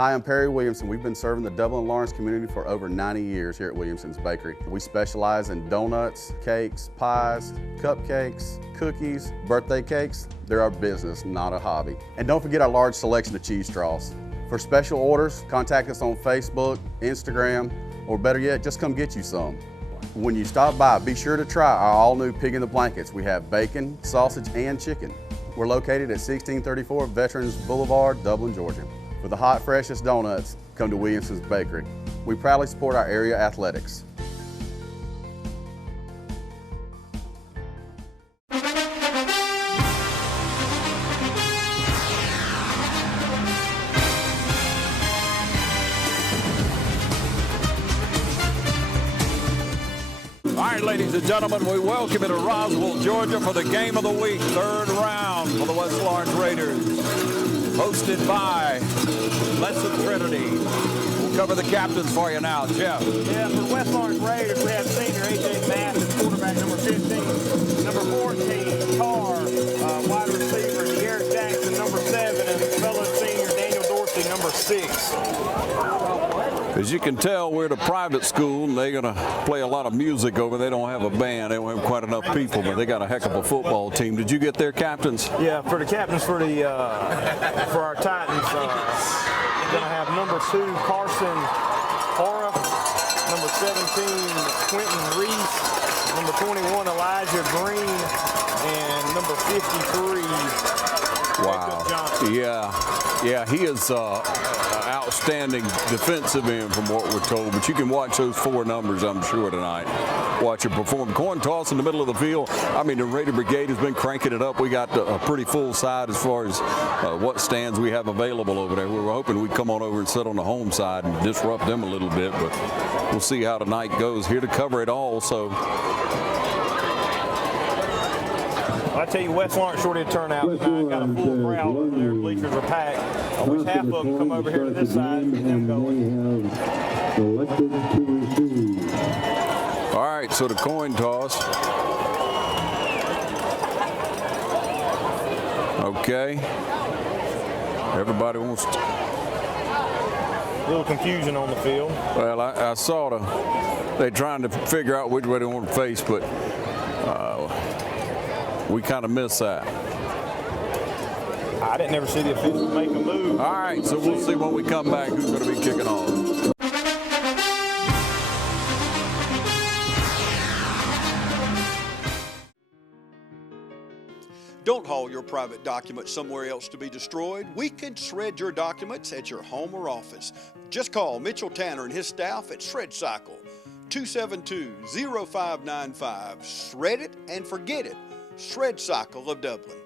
Hi, I'm Perry Williamson. We've been serving the Dublin and Lawrence community for over 90 years here at Williamson's Bakery. We specialize in donuts, cakes, pies, cupcakes, cookies, birthday cakes. They're our business, not a hobby. And don't forget our large selection of cheese straws. For special orders, contact us on Facebook, Instagram, or better yet, just come get you some. When you stop by, be sure to try our all-new Pig in the Blankets. We have bacon, sausage, and chicken. We're located at 1634 Veterans Boulevard, Dublin, Georgia. For the hot, freshest donuts, come to Williamson's Bakery. We proudly support our area athletics. All right, ladies and gentlemen, we welcome you to Roswell, Georgia for the game of the week, third round for the West Lawrence Raiders. Hosted by Trinity. We'll cover the captains for you now. Jeff. Yeah, for the West Lawrence Raiders, we have senior A.J. Mathis, quarterback number 15, number 14, Carr, wide receiver, De'Aaron Jackson, number 7, and fellow senior Daniel Dorsey, number 6. As you can tell, we're at a private school, and they're going to play a lot of music over. They don't have a band. They don't have quite enough people, but they got a heck of a football team. Did you get their captains? Yeah, for the captains for the for our Titans, we're going to have number 2, Carson Hora, number 17, Quentin Reese, number 21, Elijah Green, and number 53, wow. Yeah, he is outstanding defensive end from what we're told, but you can watch those 4 numbers, I'm sure, tonight. Watch it perform. Coin toss in the middle of the field. I mean, the Raider Brigade has been cranking it up. We got a pretty full side as far as what stands we have available over there. We were hoping we'd come on over and sit on the home side and disrupt them a little bit, but we'll see how tonight goes. Here to cover it all, so. I tell you, West Lawrence sure did turn out tonight. Got a full crowd over there. Bleachers are packed. I wish half of them come over here to this side and get them going. All right, so the coin toss. Okay. Everybody wants to. A little confusion on the field. Well, I saw they're trying to figure out which way they want to face, but we kind of missed that. I didn't ever see the officials make a move. All right, so we'll see when we come back who's going to be kicking off. Don't haul your private documents somewhere else to be destroyed. We can shred your documents at your home or office. Just call Mitchell Tanner and his staff at Shred Cycle, 272-0595. Shred it and forget it. Shred Cycle of Dublin.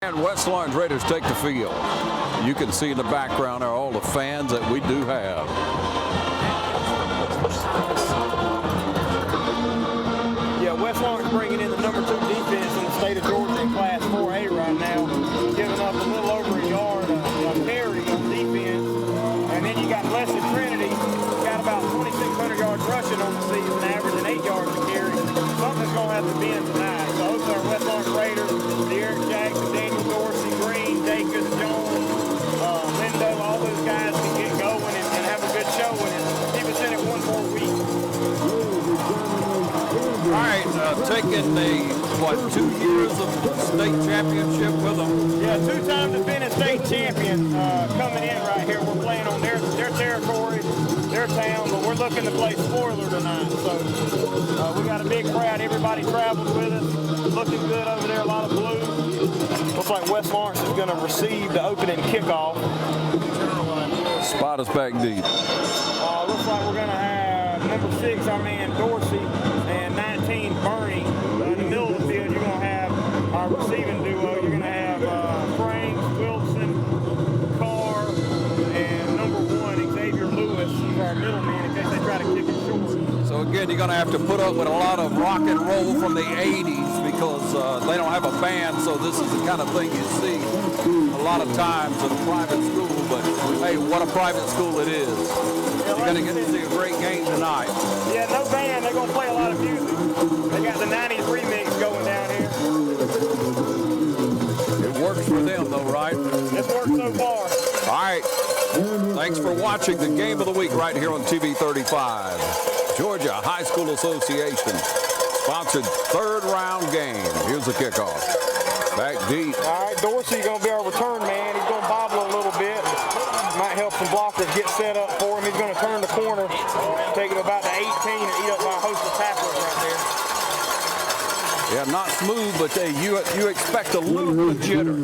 And West Lawrence Raiders take the field. You can see in the background are all the fans that we do have. Yeah, West Lawrence bringing in the number 2 defense in the state of Georgia in Class 4A right now, giving up a little over a yard a carry on defense. And then you got Blessed Trinity, got about 2,600 yards rushing on the season, averaging 8 yards a carry. Something's going to have to bend tonight. So those are West Lawrence Raiders, De'Aaron Jackson, Daniel Dorsey, Green, Dacus, Jones, Lindo, all those guys can get going and have a good show and keep us in it one more week. All right, taking the, 2 years of state championship with them. Yeah, 2-time defending state champion coming in right here. We're playing on their territory, their town, but we're looking to play spoiler tonight. So we got a big crowd. Everybody traveled with us. Looking good over there, a lot of blue. Looks like West Lawrence is going to receive the opening kickoff. Spot us back deep. Looks like we're going to have number 6, our man Dorsey, and 19, Bernie. In the middle of the field, you're going to have our receiving duo. You're going to have Frank, Wilson, Carr, and number 1, Xavier Lewis. He's our middleman in case they try to kick it short. So again, you're going to have to put up with a lot of rock and roll from the 80s because they don't have a band, so this is the kind of thing you see a lot of times at a private school, but hey, what a private school it is. You're going to get to see a great game tonight. Yeah, no band. They're going to play a lot of music. They got the 90s remix going down here. It works for them, though, right? It's working. work so far. All right. Thanks for watching the Game of the Week right here on TV 35. Georgia High School Association sponsored third round game. Here's the kickoff. Back deep. All right, Dorsey going to be our return man. He's going to bobble a little bit. Might help some blockers get set up for him. He's going to turn the corner, take it about to 18 and eat up by a host of tacklers right there. Yeah, not smooth, but you expect a little bit of jitter.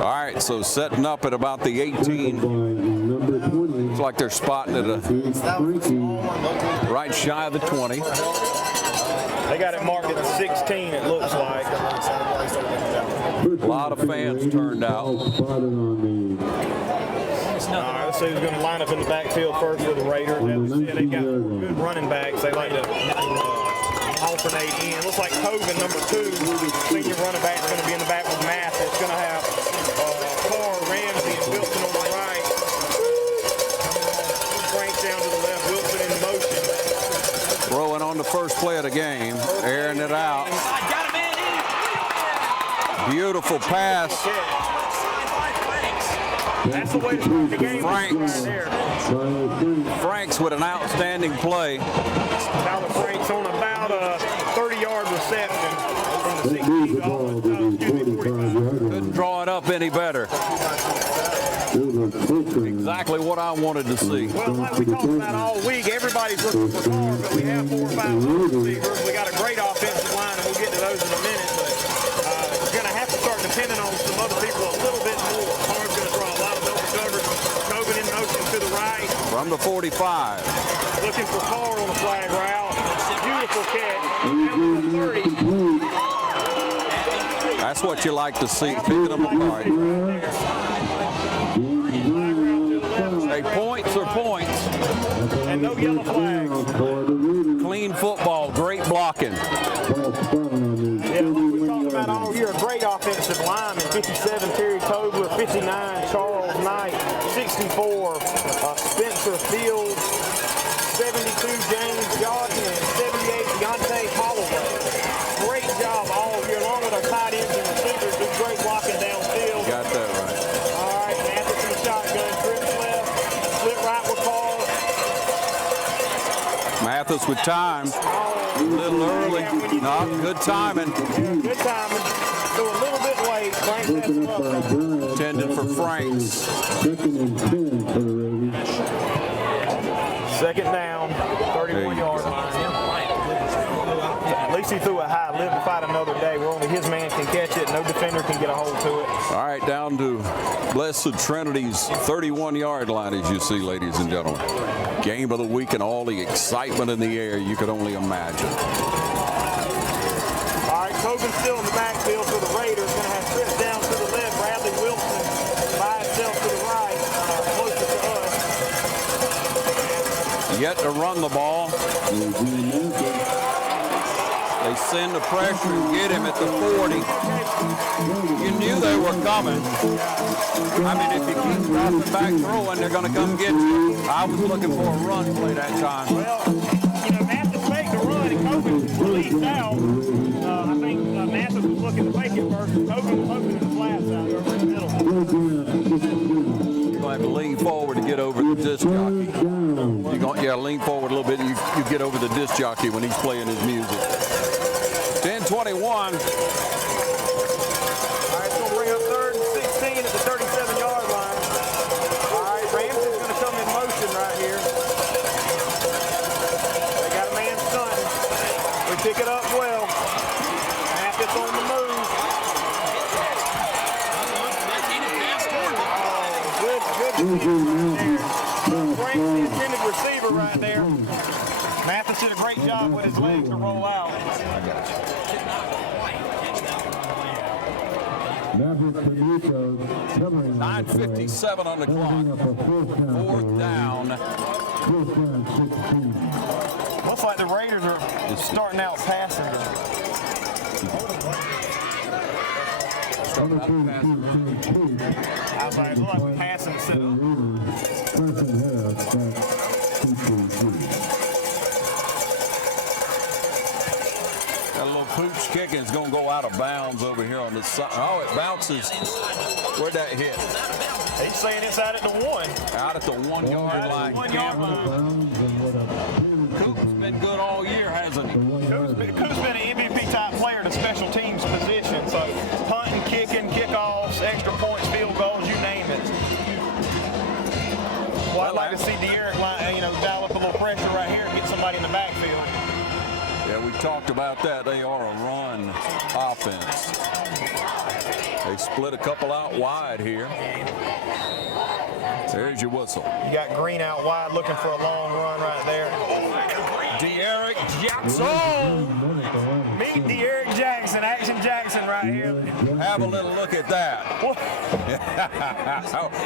All right, so setting up at about the 18. Looks like they're spotting it right shy of the 20. They got it marked at 16, it looks like. A lot of fans turned out. All right, let's see who's going to line up in the backfield first for the Raiders. They got good running backs. They like to alternate in. Looks like Tobin, number 2, senior running back, is going to be in the back with Math. It's going to have Carr, Ramsey, and Wilson on the right. Frank down to the left. Wilson in motion. Throwing on the first play of the game, airing it out. Beautiful pass. That's the way to start the game. Franks with an outstanding play. Tyler Franks on about a 30-yard reception from the 60 to almost 45. Couldn't draw it up any better. Exactly what I wanted to see. Well, like we talked about all week, everybody's looking for Carr, but we have 4 or 5 receivers. We got a great offensive line, and we'll get to those in a minute. But we're going to have to start depending on some other people a little bit more. Carr's going to draw a lot of double coverage. Tobin in motion to the right. From the 45. Looking for Carr on the flag route. Beautiful catch. Down to the 30. That's what you like to see, picking them apart. Hey, points are points. And no yellow flags. Clean football, great blocking. Yeah, we talked about all year, a great offensive lineman. 57, Terry Tobler, 59, Charles Knight, 64, Spencer Fields, 72, James Jordan, and 78, Deontay Holloway. Great job all year, along with our tight ends and receivers, do great blocking downfield. Got that right. All right, Mathis in the shotgun, trips left, split right with Paul. Mathis with time. A little early. No, good timing. Good timing. So a little bit late. Frank has it up. Intended for Franks. Second down, 31-yard line. At least he threw it high. Live to fight another day where only his man can catch it. No defender can get a hold to it. All right, down to Blessed Trinity's 31-yard line, as you see, ladies and gentlemen. Game of the week and all the excitement in the air you could only imagine. All right, Tobin still in the backfield for the Raiders. Going to have trips down to the left. Bradley Wilson by himself to the right, closer to us. Yet to run the ball. They send the pressure and get him at the 40. You knew they were coming. I mean, if you keep dropping back throwing, they're going to come get you. I was looking for a run play that time. Well, you know, Mathis made the run and Tobin released out. I think Mathis was looking to make it first, and Tobin was hoping in the flats out there over in the middle. You're going to have to lean forward to get over the disc jockey. You're going to lean forward a little bit and you get over the disc jockey when he's playing his music. 10-21. All right, it's going to bring up 3rd and 16 at the 37-yard line. All right, Ramsey's going to come in motion right here. They got a man stunting. We pick it up well. Mathis on the move. Good. Frank's the intended receiver right there. Mathis did a great job with his legs to roll out. 9:57 on the clock. 4th down. Looks like the Raiders are starting out passing. I was like, look, we're passing the setup. Got a little pooch kicking. is going to go out of bounds over here on this side. Oh, it bounces. Where'd that hit? He's saying it's out at the 1. Out at the 1 yard line. 1 yard line. Coop's been good all year, hasn't he? Coop's been an MVP type player in a special teams position. So punting, kicking, kickoffs, extra points, field goals, you name it. Well, I'd like to see De'Eric dial up a little pressure right here and get somebody in the backfield. Yeah, we talked about that. They are a run offense. They split a couple out wide here. There's your whistle. You got Green out wide looking for a long run right there. De'Eric Jackson. Meet De'Eric Jackson, Action Jackson right here. Have a little look at that.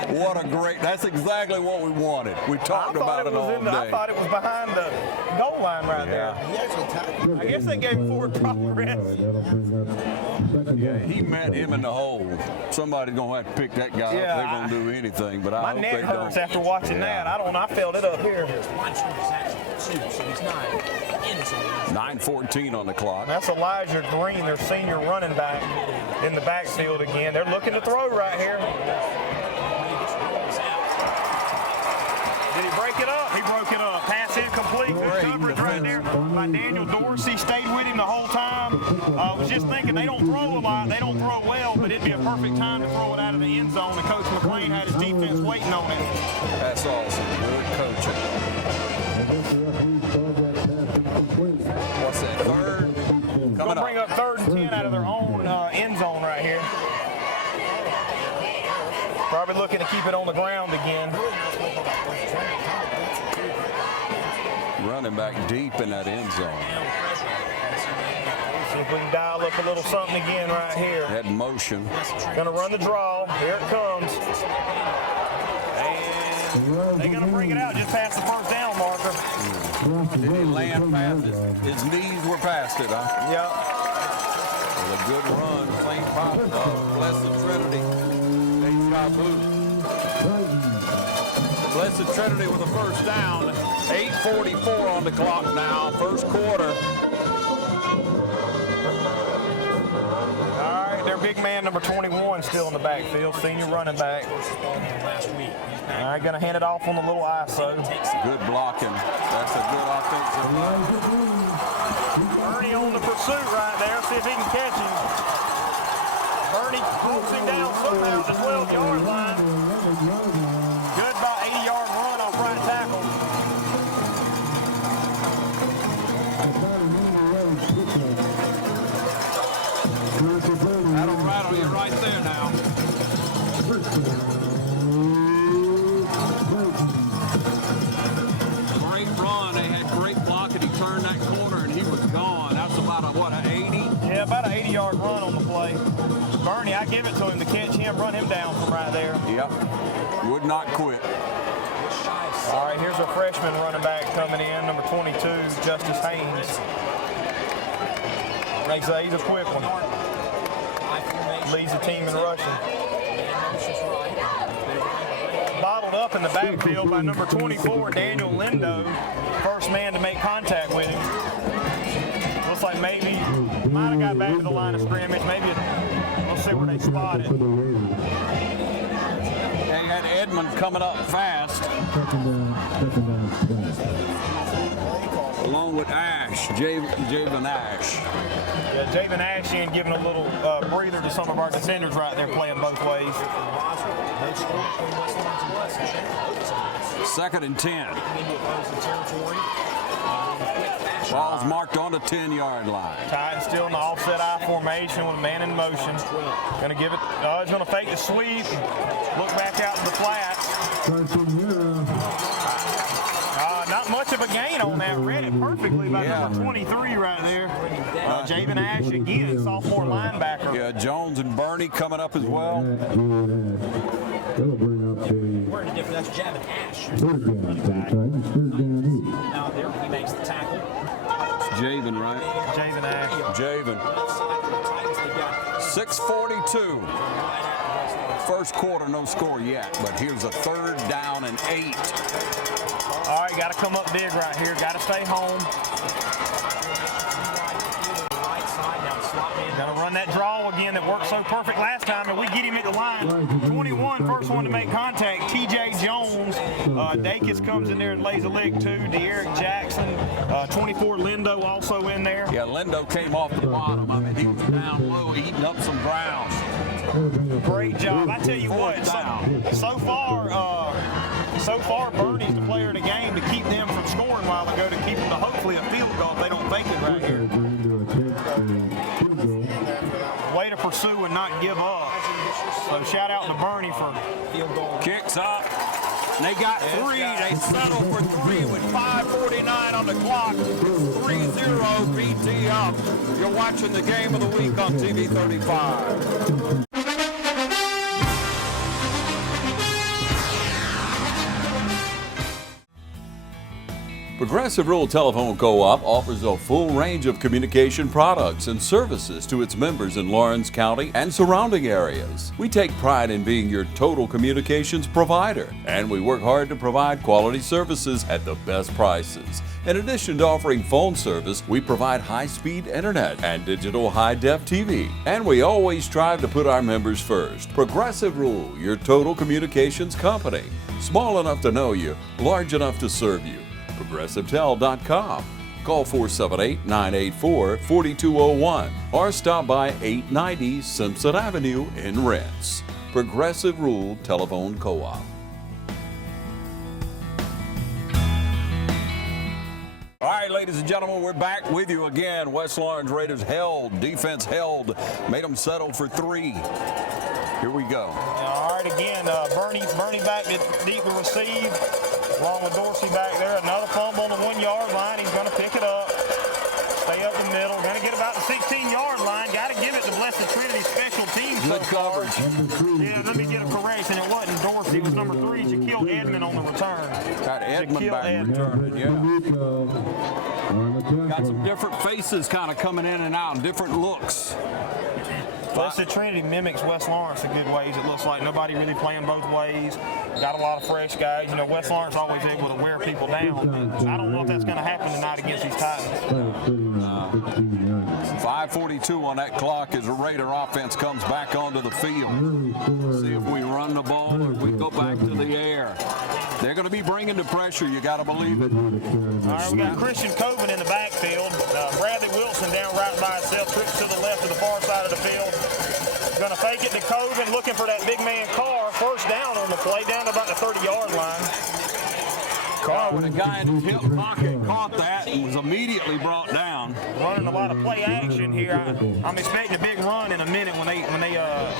What a great, that's exactly what we wanted. We talked about it all day. I thought it was behind the goal line right there. I guess they gave forward progress. Yeah, he met him in the hole. Somebody's going to have to pick that guy up. They're going to do anything, but I hope they don't. My neck hurts after watching that. I felt it up here. 9:14 on the clock. That's Elijah Green, their senior running back, in the backfield again. They're looking to throw right here. Did he break it up? He broke it up. Pass incomplete. Good coverage right there by Daniel Dorsey. Stayed with him the whole time. Was just thinking they don't throw a lot. They don't throw well, but it'd be a perfect time to throw it out of the end zone. And Coach McLean had his defense waiting on it. That's awesome. Good coaching. What's that, third? Going to bring up 3rd and 10 out of their own end zone right here. Probably looking to keep it on the ground again. Running back deep in that end zone. See if we can dial up a little something again right here. Had motion. Going to run the draw. Here it comes. And they're going to bring it out just past the 1st down marker. Did he land past it? His knees were past it, huh? Yep. With a good run. St. Paul, Blessed Trinity. Blessed Trinity with a 1st down. 8:44 on the clock now, 1st quarter. All right, their big man, number 21, still in the backfield, senior running back. All right, going to hand it off on the little ISO. Good blocking. That's a good offensive line. Bernie on the pursuit right there. See if he can catch him. Bernie pulls him down somehow at the 12-yard line. Good about 80-yard run off right tackle. That'll rattle you right there now. Great run. They had great block, and he turned that corner, and he was gone. That's about an 80? Yeah, about an 80-yard run on the play. Bernie, I give it to him to catch him, run him down from right there. Yep. Would not quit. All right, here's a freshman running back coming in, number 22, Justice Haynes. He's a quick one. Leads the team in rushing. Bottled up in the backfield by number 24, Daniel Lindo. First man to make contact with him. Looks like maybe might have got back to the line of scrimmage. Maybe let's see where they spotted. They had Edmond coming up fast. Along with Ash, Javen Ash. Yeah, Javen Ash in giving a little breather to some of our defenders right there playing both ways. 2nd and 10. Ball's marked on the 10-yard line. Titans still in the offset I formation with a man in motion. Going to give it, he's going to fake the sweep. Look back out to the flats. Not much of a gain on that. Read it perfectly by number 23 right there. Javen Ash again, sophomore linebacker. Yeah, Jones and Bernie coming up as well. That's Javen Ash. Now there he makes the tackle. Javen, right? Javen Ash. Javen. 6:42. 1st quarter, no score yet, but here's a 3rd down and 8. All right, got to come up big right here. Got to stay home. Right side now, slot man Gonna run that draw again that worked so perfect last time, and we get him at the line. 21, first one to make contact, TJ Jones. Dacus comes in there and lays a leg too. De'Eric Jackson, 24, Lindo also in there. Yeah, Lindo came off the bottom. I mean, he was down low, eating up some ground. Great job. I tell you what, so far, Bernie's the player of the game to keep them from scoring while they go to keep them to hopefully a field goal if they don't fake it right here. Way to pursue and not give up. So shout out to Bernie for Field goal. Kicks up. They got three. They settle for three with 5:49 on the clock. 3-0 BT up. You're watching the game of the week on TV 35. Progressive Rural Telephone Co-op offers a full range of communication products and services to its members in Lawrence County and surrounding areas. We take pride in being your total communications provider, and we work hard to provide quality services at the best prices. In addition to offering phone service, we provide high-speed internet and digital high-def TV. And we always strive to put our members first. Progressive Rural, your total communications company. Small enough to know you, large enough to serve you. ProgressiveTel.com. Call 478-984-4201 or stop by 890 Simpson Avenue in Rents. Progressive Rural Telephone Co-op. All right, ladies and gentlemen, we're back with you again. West Lawrence Raiders held, defense held, made them settle for three. Here we go. all right again. Bernie back deep to receive. Along with Dorsey back there. Another fumble on the 1 yard line. He's going to pick it up. Stay up the middle. Going to get about the 16-yard line. Got to give it to Blessed Trinity special teams. Good coverage. Yeah, let me get a correction. It wasn't Dorsey. It was number 3, Shaquille Edmond on the return. Got Edmond back returning, yeah. Got some different faces kind of coming in and out, different looks. Blessed Trinity mimics West Lawrence in good ways. It looks like nobody really playing both ways. Got a lot of fresh guys. You know, West Lawrence always able to wear people down. But I don't know if that's going to happen tonight against these Titans. 5:42 on that clock as the Raider offense comes back onto the field. See if we run the ball or if we go back to the air. They're going to be bringing the pressure. You got to believe it. All right, we got Christian Coven in the backfield. Bradley Wilson down right by himself, trips to the left to the far side of the field. Going to fake it to Coven, looking for that big man Carr. First down on the play, down to about the 30-yard line. Carr with a guy in his hip pocket caught that and was immediately brought down. Running a lot of play action here. I'm expecting a big run in a minute when they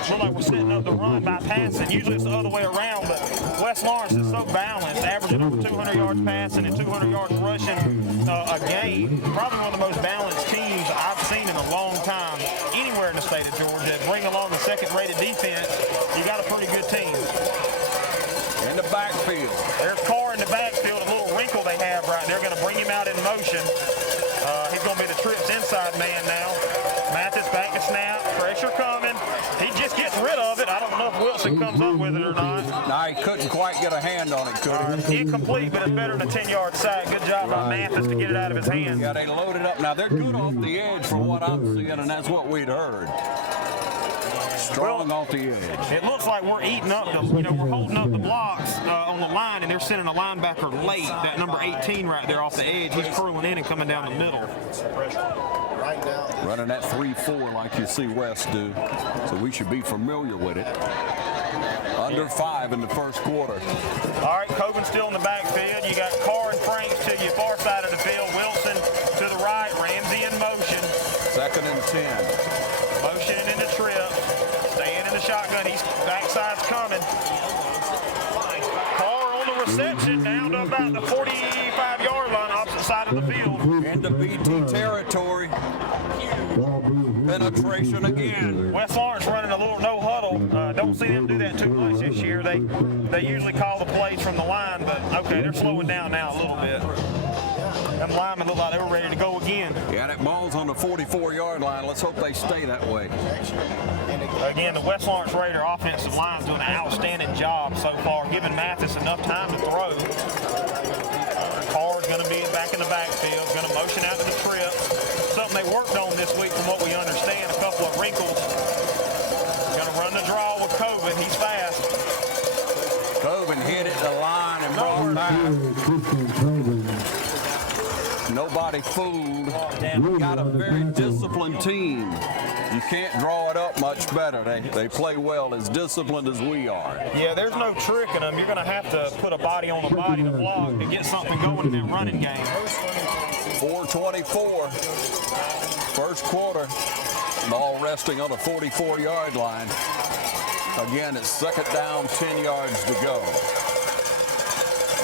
feel like we're setting up the run by passing. Usually it's the other way around, but West Lawrence is so balanced, averaging over 200 yards passing and 200 yards rushing a game. Probably one of the most balanced teams I've seen in a long time anywhere in the state of Georgia. Bring along the second-rated defense, you got a pretty good team. In the backfield. There's Carr in the backfield, a little wrinkle they have right there. Going to bring him out in motion. He's going to be the trips inside man now. Mathis back to snap. Pressure coming. He just gets rid of it. I don't know if Wilson comes up with it or not. No, he couldn't quite get a hand on it, could he? Incomplete, but it's better than a 10-yard sack. Good job by Mathis to get it out of his hands. Yeah, they loaded up. Now, they're good off the edge from what I'm seeing, and that's what we'd heard. Strong off the edge. It looks like we're eating up we're holding up the blocks on the line, and they're sending a linebacker late. That number 18 right there off the edge. He's curling in and coming down the middle. Running that 3-4 like you see West do. So we should be familiar with it. Under 5 in the first quarter. All right, Coven still in the backfield. You got Carr and Franks to your far side of the field. Wilson to the right. Ramsey in motion. 2nd and 10. Motioning in the trip. Staying in the shotgun. He's backside's coming. Carr on the reception. Down to about the 45-yard line, opposite side of the field. Into BT territory. Penetration again. West Lawrence running a little no huddle. Don't see them do that too much this year. They usually call the plays from the line, but okay, they're slowing down now a little bit. Them linemen look like they were ready to go again. Yeah, that ball's on the 44-yard line. Let's hope they stay that way. Again, the West Lawrence Raider offensive line is doing an outstanding job so far, giving Mathis enough time to throw. Carr's going to be back in the backfield, going to motion out to the trip. Something something they worked on this week from what we understand, a couple of wrinkles. Going to run the draw with Coben. He's fast. Coben hit it the line and brought it back. Nobody fooled. We got a very disciplined team. You can't draw it up much better. They play well, as disciplined as we are. Yeah, there's no tricking them. You're going to have to put a body on a body to block to get something going in that running game. 4:24, first quarter. Ball resting on the 44-yard line. Again, it's second down, 10 yards to go.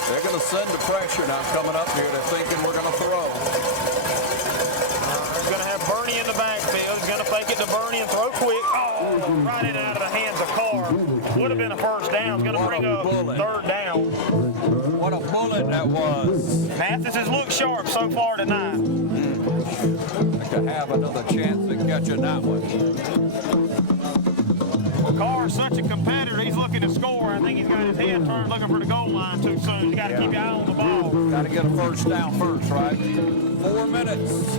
They're going to send the pressure now coming up here. They're thinking we're going to throw. He's going to have Bernie in the backfield. He's going to fake it to Bernie and throw quick. Oh, right in and out of the hands of Carr. Would have been a first down. He's going to bring up third down. What a bullet that was. Mathis has looked sharp so far tonight. They could have another chance at catching that one. Carr's such a competitor. He's looking to score. I think he's got his head turned looking for the goal line too soon. You got to keep your eye on the ball. Got to get a first down first, right? 4 minutes.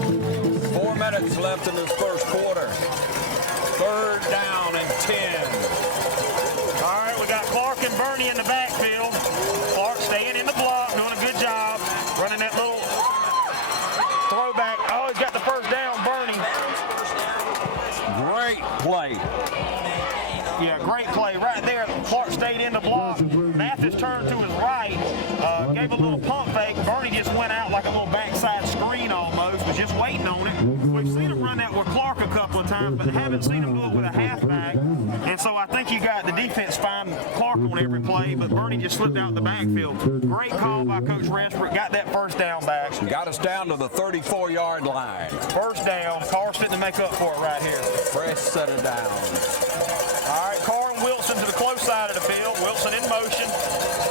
4 minutes left in this first quarter. Third down and 10. All right, we got Clark and Bernie in the backfield. Clark staying in the block, doing a good job, running that little throwback. Oh, he's got the first down, Bernie. Great play. Yeah, great play right there. Clark stayed in the block. Mathis turned to his right, gave a little pump fake. Bernie just went out like a little backside screen almost, was just waiting on it. We've seen him run that with Clark a couple of times, but haven't seen him do it with a halfback. And so I think you got the defense find Clark on every play, but Bernie just slipped out in the backfield. Great call by Coach Restbrook. Got that first down back. Got us down to the 34-yard line. First down. Carr's fitting to make up for it right here. Fresh set it down. All right, Carr and Wilson to the close side of the field. Wilson in motion.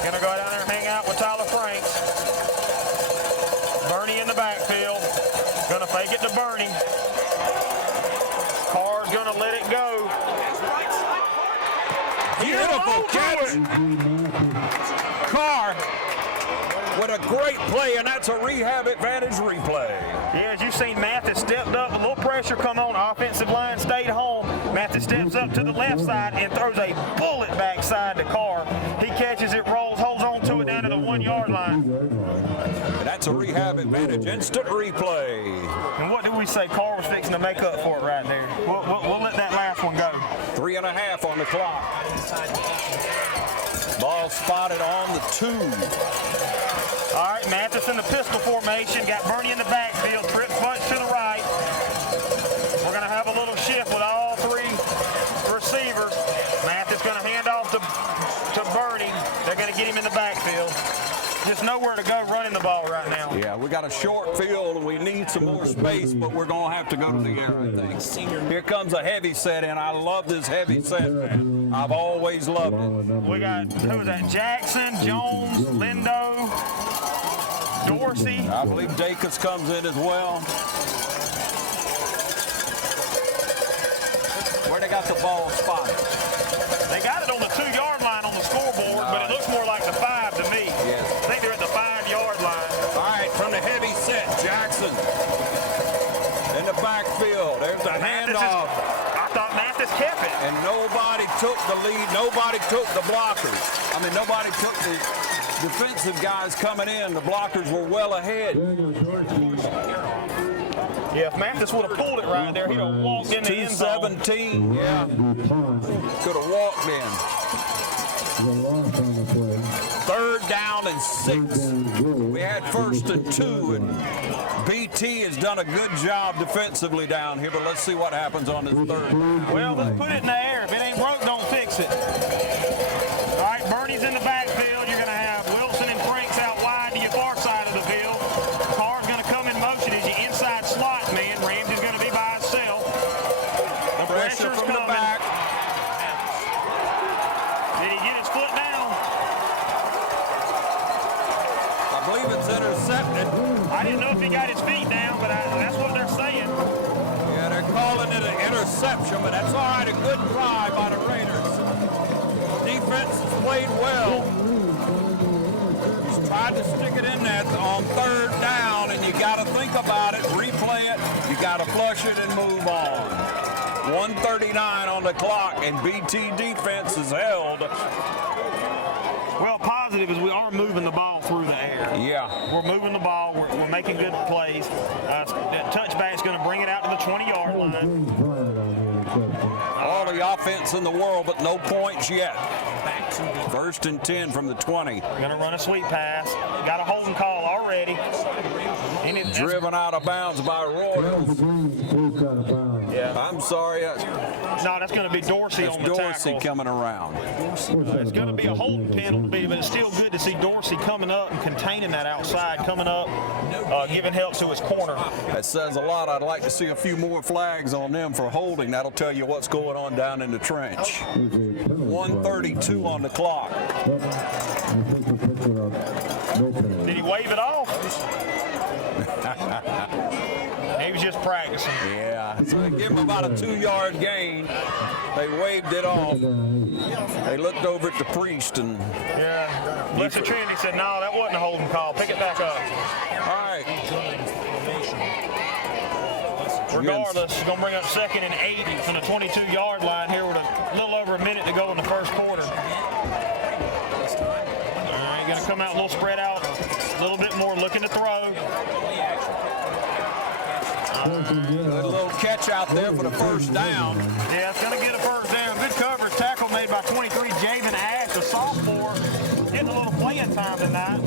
Going to go down there and hang out with Tyler Franks. Bernie in the backfield. Going to fake it to Bernie. Carr's going to let it go. Beautiful catch. Carr with a great play, and that's a rehab advantage replay. Yeah, as you've seen, Mathis stepped up. A little pressure come on. Offensive line stayed home. Mathis steps up to the left side and throws a bullet backside to Carr. He catches it, rolls, holds on to it down to the 1 yard line. And that's a rehab advantage. Instant replay. And what did we say? Carr was fixing to make up for it right there. We'll let that last one go. 3.5 on the clock. Ball spotted on the 2. All right, Mathis in the pistol formation. Got Bernie in the backfield. Trip bunch to the right. We're going to have a little shift with all three receivers. Mathis going to hand off to Bernie. They're going to get him in the backfield. Just nowhere to go running the ball right now. Yeah, we got a short field and we need some more space, but we're going to have to go to the air, I think. Here comes a heavy set in. I love this heavy set, man. I've always loved it. We got, who was that? Jackson, Jones, Lindo, Dorsey. I believe Dacus comes in as well. Where they got the ball spotted? They got it on the 2 yard line on the scoreboard, but it looks more like the 5 to me. Yes. I think they're at the 5 yard line. All right, from the heavy set, Jackson in the backfield. There's a handoff. I thought Mathis kept it. And nobody took the lead. Nobody took the blockers. I mean, nobody took the defensive guys coming in. The blockers were well ahead. Yeah, if Mathis would have pulled it right there, he'd have walked in the end zone. 2:17, yeah. Could have walked in. Third down and 6. We had first and 2, and BT has done a good job defensively down here, but let's see what happens on this third down. Well, let's put it in the air. If it ain't broke, don't fix it. All right, Bernie's in the backfield. You're going to have Wilson and Franks out wide to your far side of the field. Carr's going to come in motion as your inside slot man. Ramsey's going to be by himself. The Pressure from coming. the back. Did he get his foot down? I believe it's intercepted. I didn't know if he got his feet down, but that's what they're saying. Yeah, they're calling it an interception, but that's all right. A good try by the Raiders. Defense has played well. He's tried to stick it in there on third down, and you got to think about it, replay it. You got to flush it and move on. 1:39 on the clock, and BT defense is held. Well, positive is we are moving the ball through the air. Yeah. We're moving the ball. We're making good plays. That touchback's going to bring it out to the 20-yard line. All the offense in the world, but no points yet. 1st and 10 from the 20. Going to run a sweep pass. Got a holding call already. Driven out of bounds by Royals. Yeah. I'm sorry. No, that's going to be Dorsey on the Dorsey tackle. coming around. It's going to be a holding penalty, but it's still good to see Dorsey coming up and containing that outside, coming up, giving help to his corner. That says a lot. I'd like to see a few more flags on them for holding. That'll tell you what's going on down in the trench. 1:32 on the clock. Did he wave it off? He was just practicing. Yeah. So they give him about a 2-yard gain. They waved it off. They looked over at the priest and... Yeah. Blessed Trinity said, no, that wasn't a holding call. Pick it back up. All right. Regardless, it's going to bring up 2nd and 8 from the 22-yard line here with a little over a minute to go in the first quarter. All right, going to come out a little spread out, a little bit more, looking to throw. Good little catch out there for the first down. Yeah, it's going to get a first down. Good coverage. Tackle made by 23, Javen Ash, a sophomore. Getting a little playing time tonight.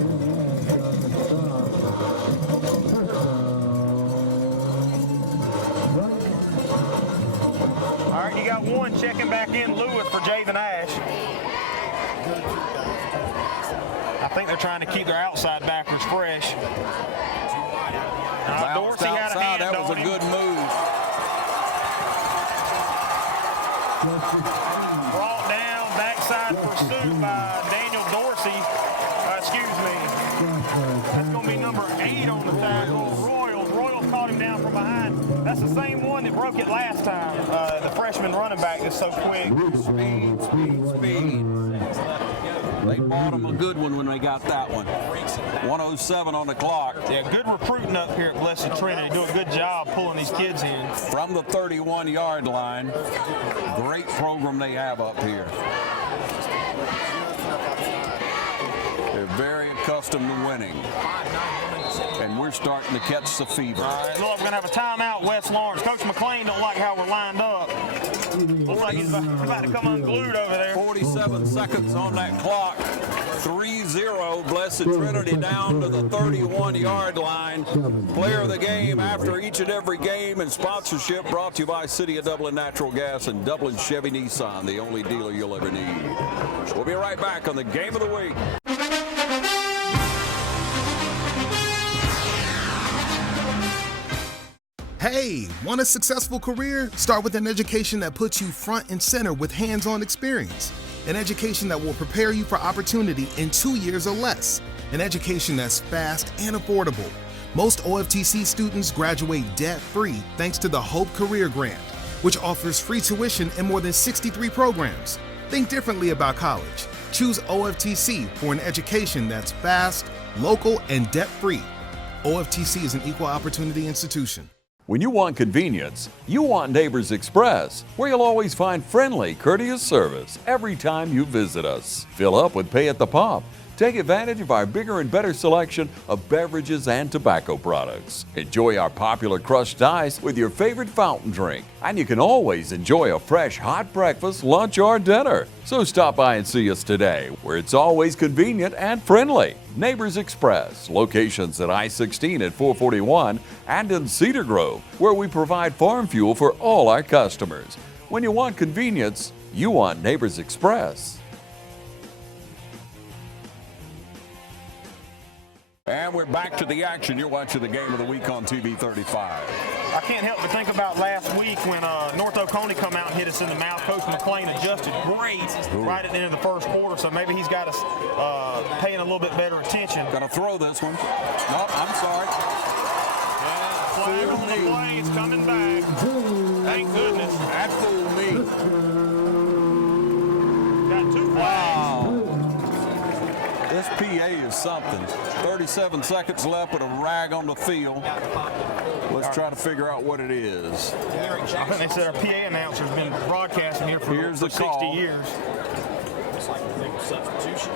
All right, you got one checking back in, Lewis, for Javen Ash. I think they're trying to keep their outside backers fresh. Dorsey had a hand that was on a him. good move. Brought down, backside pursuit by Daniel Dorsey. Excuse me. That's going to be number 8 on the tackle. Royals caught him down from behind. That's the same one that broke it last time. The freshman running back is so quick. Speed. They bought him a good one when they got that one. 1:07 on the clock. Yeah, good recruiting up here at Blessed Trinity. Do a good job pulling these kids in. From the 31-yard line. Great program they have up here. They're very accustomed to winning. And we're starting to catch the fever. All right, look, we're going to have a timeout, West Lawrence. Coach McLean don't like how we're lined up. Looks like he's about to come unglued over there. 47 seconds on that clock. 3-0, Blessed Trinity down to the 31-yard line. Player of the game after each and every game, and sponsorship brought to you by City of Dublin Natural Gas and Dublin Chevy Nissan, the only dealer you'll ever need. We'll be right back on the Game of the Week. Hey, want a successful career? Start with an education that puts you front and center with hands-on experience. An education that will prepare you for opportunity in 2 years or less. An education that's fast and affordable. Most OFTC students graduate debt-free thanks to the Hope Career Grant, which offers free tuition in more than 63 programs. Think differently about college. Choose OFTC for an education that's fast, local, and debt-free. OFTC is an equal opportunity institution. When you want convenience, you want Neighbors Express, where you'll always find friendly, courteous service every time you visit us. Fill up with Pay at the Pump. Take advantage of our bigger and better selection of beverages and tobacco products. Enjoy our popular crushed ice with your favorite fountain drink. And you can always enjoy a fresh hot breakfast, lunch, or dinner. So stop by and see us today, where it's always convenient and friendly. Neighbors Express, locations at I-16 at 441 and in Cedar Grove, where we provide farm fuel for all our customers. When you want convenience, you want Neighbors Express. And we're back to the action. You're watching the Game of the Week on TV 35. I can't help but think about last week when North Oconee come out and hit us in the mouth. Coach McLean adjusted great right at the end of the first quarter, so maybe he's got us paying a little bit better attention. Gonna throw this one. No, I'm sorry. Yeah, flag on the play. It's coming back. Thank goodness. That fooled me. Got 2 flags. Wow. This PA is is something. 37 seconds left with a rag on the field. Let's try to figure out what it is. I think they said our PA announcer's been broadcasting here for 60 years. It's like a big substitution.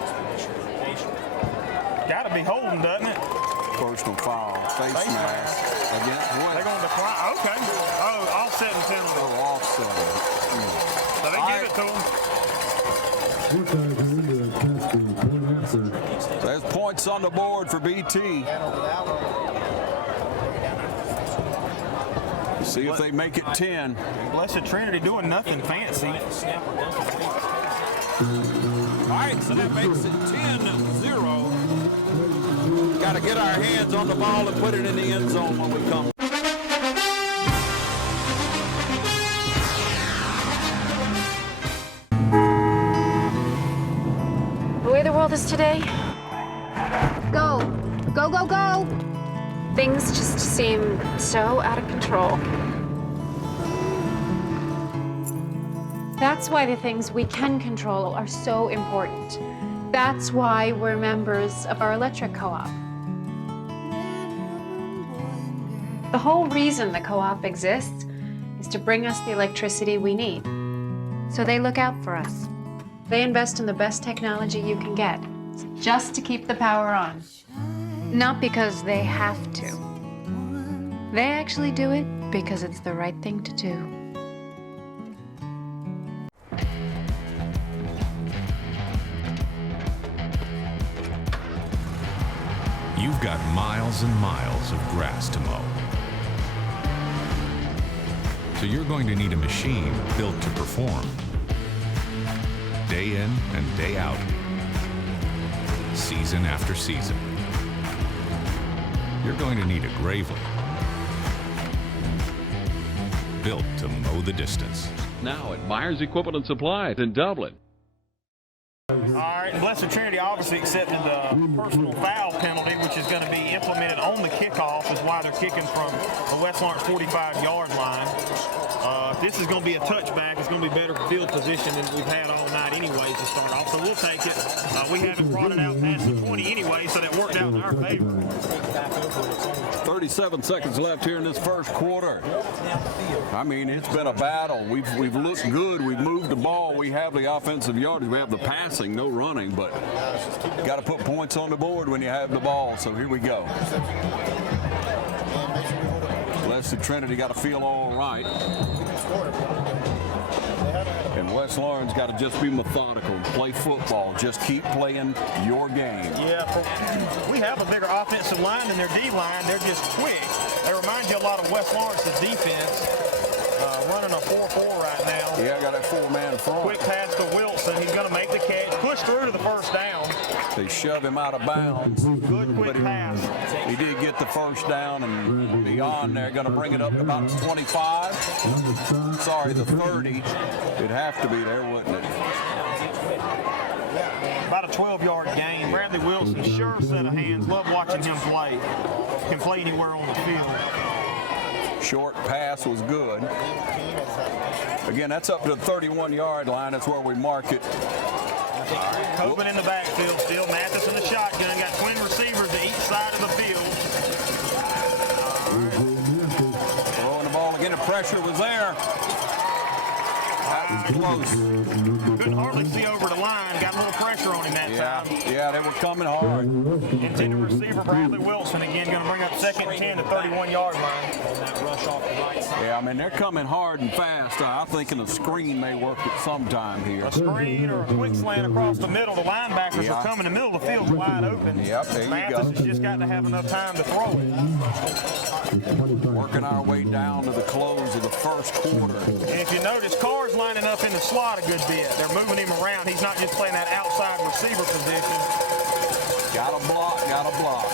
Got to be holding, doesn't it? Personal foul, face mask against West. They're going to decline. Okay. Oh, offsetting penalty. Oh, offsetting. So they give it to them. There's points on the board for BT. See if they make it 10. Blessed Trinity doing nothing fancy. All right, so that makes it 10-0. Got to get our hands on the ball and put it in the end zone when we come. The way the world is today, go, go, go, go. Things just seem so out of control. That's why the things we can control are so important. That's why we're members of our electric co-op. The whole reason the co-op exists is to bring us the electricity we need. So they look out for us. They invest in the best technology you can get, just to keep the power on. Not because they have to. They actually do it because it's the right thing to do. You've got miles and miles of grass to mow. So you're going to need a machine built to perform. Day in and day out. Season after season. You're going to need a Gravely. Built to mow the distance. Now at Myers Equipment and Supplies in Dublin. All right, and Blessed Trinity obviously accepted the personal foul penalty, which is going to be implemented on the kickoff, is why they're kicking from the West Lawrence 45-yard line. This is going to be a touchback. It's going to be better field position than we've had all night anyways to start off, so we'll take it. We haven't brought it out past the 20 anyway, so that worked out in our favor. 37 seconds left here in this first quarter. I mean, it's been a battle. We've looked good. We've moved the ball. We have the offensive yardage. We have the passing, no running, but got to put points on the board when you have the ball. So here we go. Blessed Trinity got to feel all right. And West Lawrence got to just be methodical, play football, just keep playing your game. Yeah, we have a bigger offensive line than their D-line. They're just quick. They remind you a lot of West Lawrence's defense, running a 4-4 right now. Yeah, I got that four-man front. Quick pass to Wilson. He's going to make the catch. Push through to the first down. They shove him out of bounds. Good quick pass. He did get the first down, and beyond there, going to bring it up to about 25. Sorry, the 30. It'd have to be there, wouldn't it? About a 12-yard gain. Bradley Wilson, sure set of hands. Love watching him play. Can play anywhere on the field. Short pass was good. Again, that's up to the 31-yard line. That's where we mark it. Coben in the backfield still. Mathis in the shotgun. Got twin receivers to each side of the field. Throwing the ball again. The pressure was there. That was close. Couldn't hardly see over the line. Got a little pressure on him that time. Yeah, they were coming hard. Intended receiver Bradley Wilson again going to bring up second and 10 to 31-yard line. That rush off the right side. Yeah, I mean, they're coming hard and fast. I'm thinking a screen may work at some time here. A screen or a quick slant across the middle. The linebackers are coming. The middle of the field's wide open. Yep, there you go. Mathis has just got to have enough time to throw it. Working our way down to the close of the first quarter. And if you notice, Carr's lining up in the slot a good bit. They're moving him around. He's not just playing that outside receiver position. Got to block, got to block.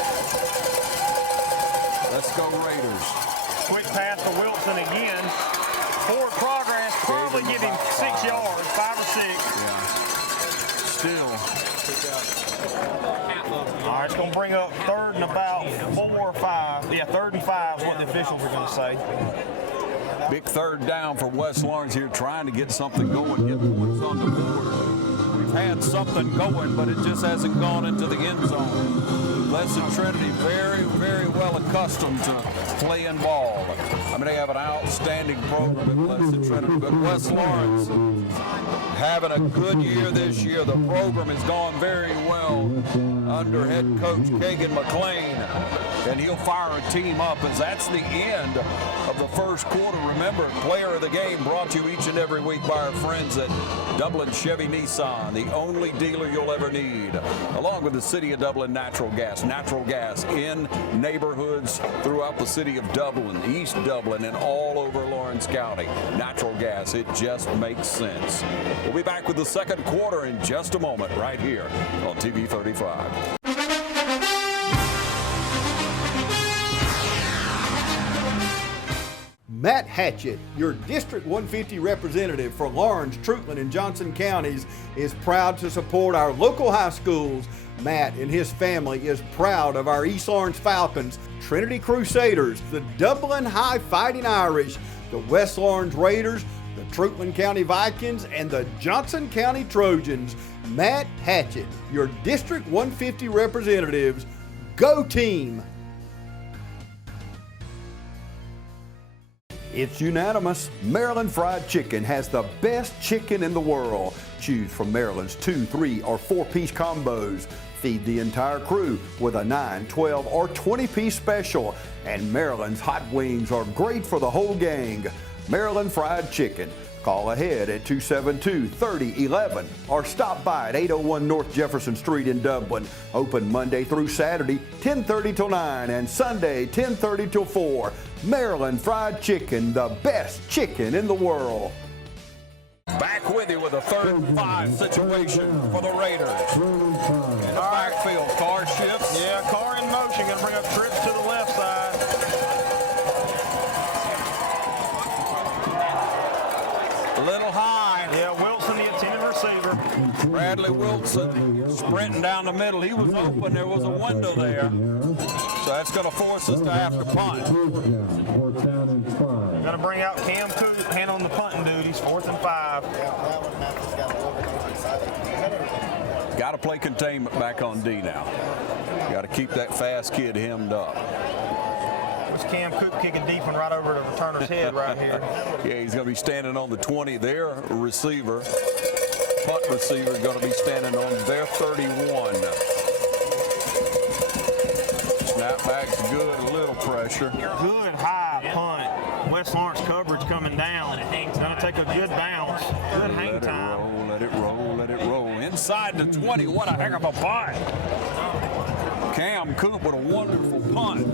Let's go Raiders. Quick pass to Wilson again. Forward progress, probably give him 6 yards, 5 or 6. Yeah. Still. All right, it's going to bring up third and about 4 or 5. Yeah, third and 5 is what the officials are going to say. Big third down for West Lawrence here, trying to get something going, get points on the board. We've had something going, but it just hasn't gone into the end zone. Blessed Trinity very, very well accustomed to playing ball. I mean, they have an outstanding program at Blessed Trinity, but West Lawrence having a good year this year. The program has gone very well under head coach Kagan McLean, and he'll fire a team up as that's the end of the first quarter. Remember, player of the game brought to you each and every week by our friends at Dublin Chevy Nissan, the only dealer you'll ever need, along with the City of Dublin Natural Gas. Natural gas in neighborhoods throughout the city of Dublin, East Dublin, and all over Lawrence County. Natural gas, it just makes sense. We'll be back with the second quarter in just a moment right here on TV 35. Matt Hatchett, your District 150 representative for Lawrence, Truitland, and Johnson counties, is proud to support our local high schools. Matt and his family is proud of our East Lawrence Falcons, Trinity Crusaders, the Dublin High Fighting Irish, the West Lawrence Raiders, the Truitland County Vikings, and the Johnson County Trojans. Matt Hatchett, your District 150 representatives. Go team! It's unanimous. Maryland Fried Chicken has the best chicken in the world. Choose from Maryland's 2, 3, or 4-piece combos. Feed the entire crew with a 9, 12, or 20-piece special. And Maryland's hot wings are great for the whole gang. Maryland Fried Chicken. Call ahead at 272-3011 or stop by at 801 North Jefferson Street in Dublin. Open Monday through Saturday, 10:30 till 9, and Sunday, 10:30 till 4. Maryland Fried Chicken, the best chicken in the world. Back with you with a 3rd and 5 situation for the Raiders. In the backfield, Carr shifts. Yeah, Carr in motion, going to bring up trips to the left side. A little high. Yeah, Wilson, the intended receiver. Bradley Wilson sprinting down the middle. He was open. There was a window there. So that's going to force us to have to punt. Going to bring out Cam Coop, hand on the punting duties, 4th and 5. Got to play containment back on D now. Got to keep that fast kid hemmed up. There's Cam Coop kicking deep and right over the returner's head right here. Yeah, he's going to be standing on the 20. Their receiver, punt receiver, is going to be standing on their 31. Snapback's good, a little pressure. Good high punt. West Lawrence coverage coming down. It's going to take a good bounce. Good hang time. Let it roll, let it roll. Inside the 20, what a heck of a punt. Cam Coop with a wonderful punt.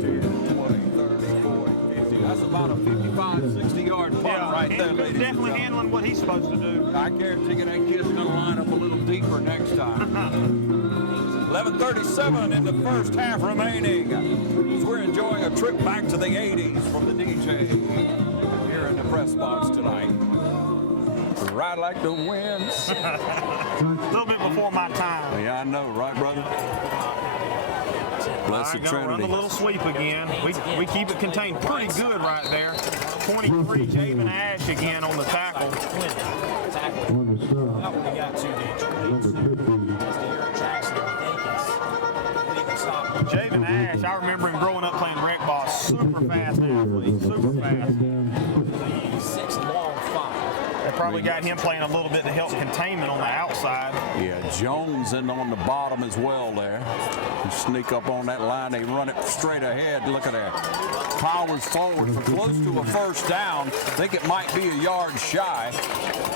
10, 20, 30, 40, 50. That's about a 55, 60-yard punt right there, ladies and definitely gentlemen. handling what he's supposed to do. I guarantee you that kid's going to line up a little deeper next time. 11:37 in the first half remaining. As we're enjoying a trip back to the 80s from the DJ here in the press box tonight. Ride like the wind. A little bit before my time. Yeah, I know, right, brother? Blessed Trinity. Run the little sweep again. We keep it contained pretty good right there. 23, Javen Ash again on the tackle. Javen Ash, I remember him growing up playing rec ball. Super fast athlete, super fast. They probably got him playing a little bit to help containment on the outside. Yeah, Jones in on the bottom as well there. You sneak up on that line, they run it straight ahead. Look at that. Powers forward for close to a first down. Think it might be a yard shy.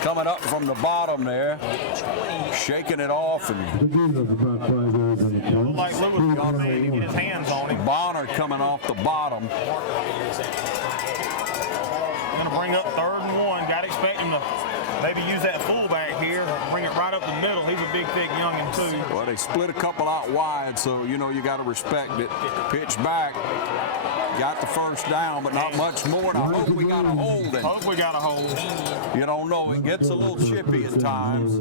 Coming up from the bottom there. Shaking it off. And looked like Lewis was going to get his hands on him. Bonner coming off the bottom. Going to bring up 3rd and 1. Got to expect him to maybe use that fullback here. Bring it right up the middle. He's a big, thick youngin' too. Well, they split a couple out wide, so, you know, you got to respect it. Pitch back. Got the first down, but not much more. And I hope we got a hold. Hope we got a hold. You don't know. It gets a little chippy at times.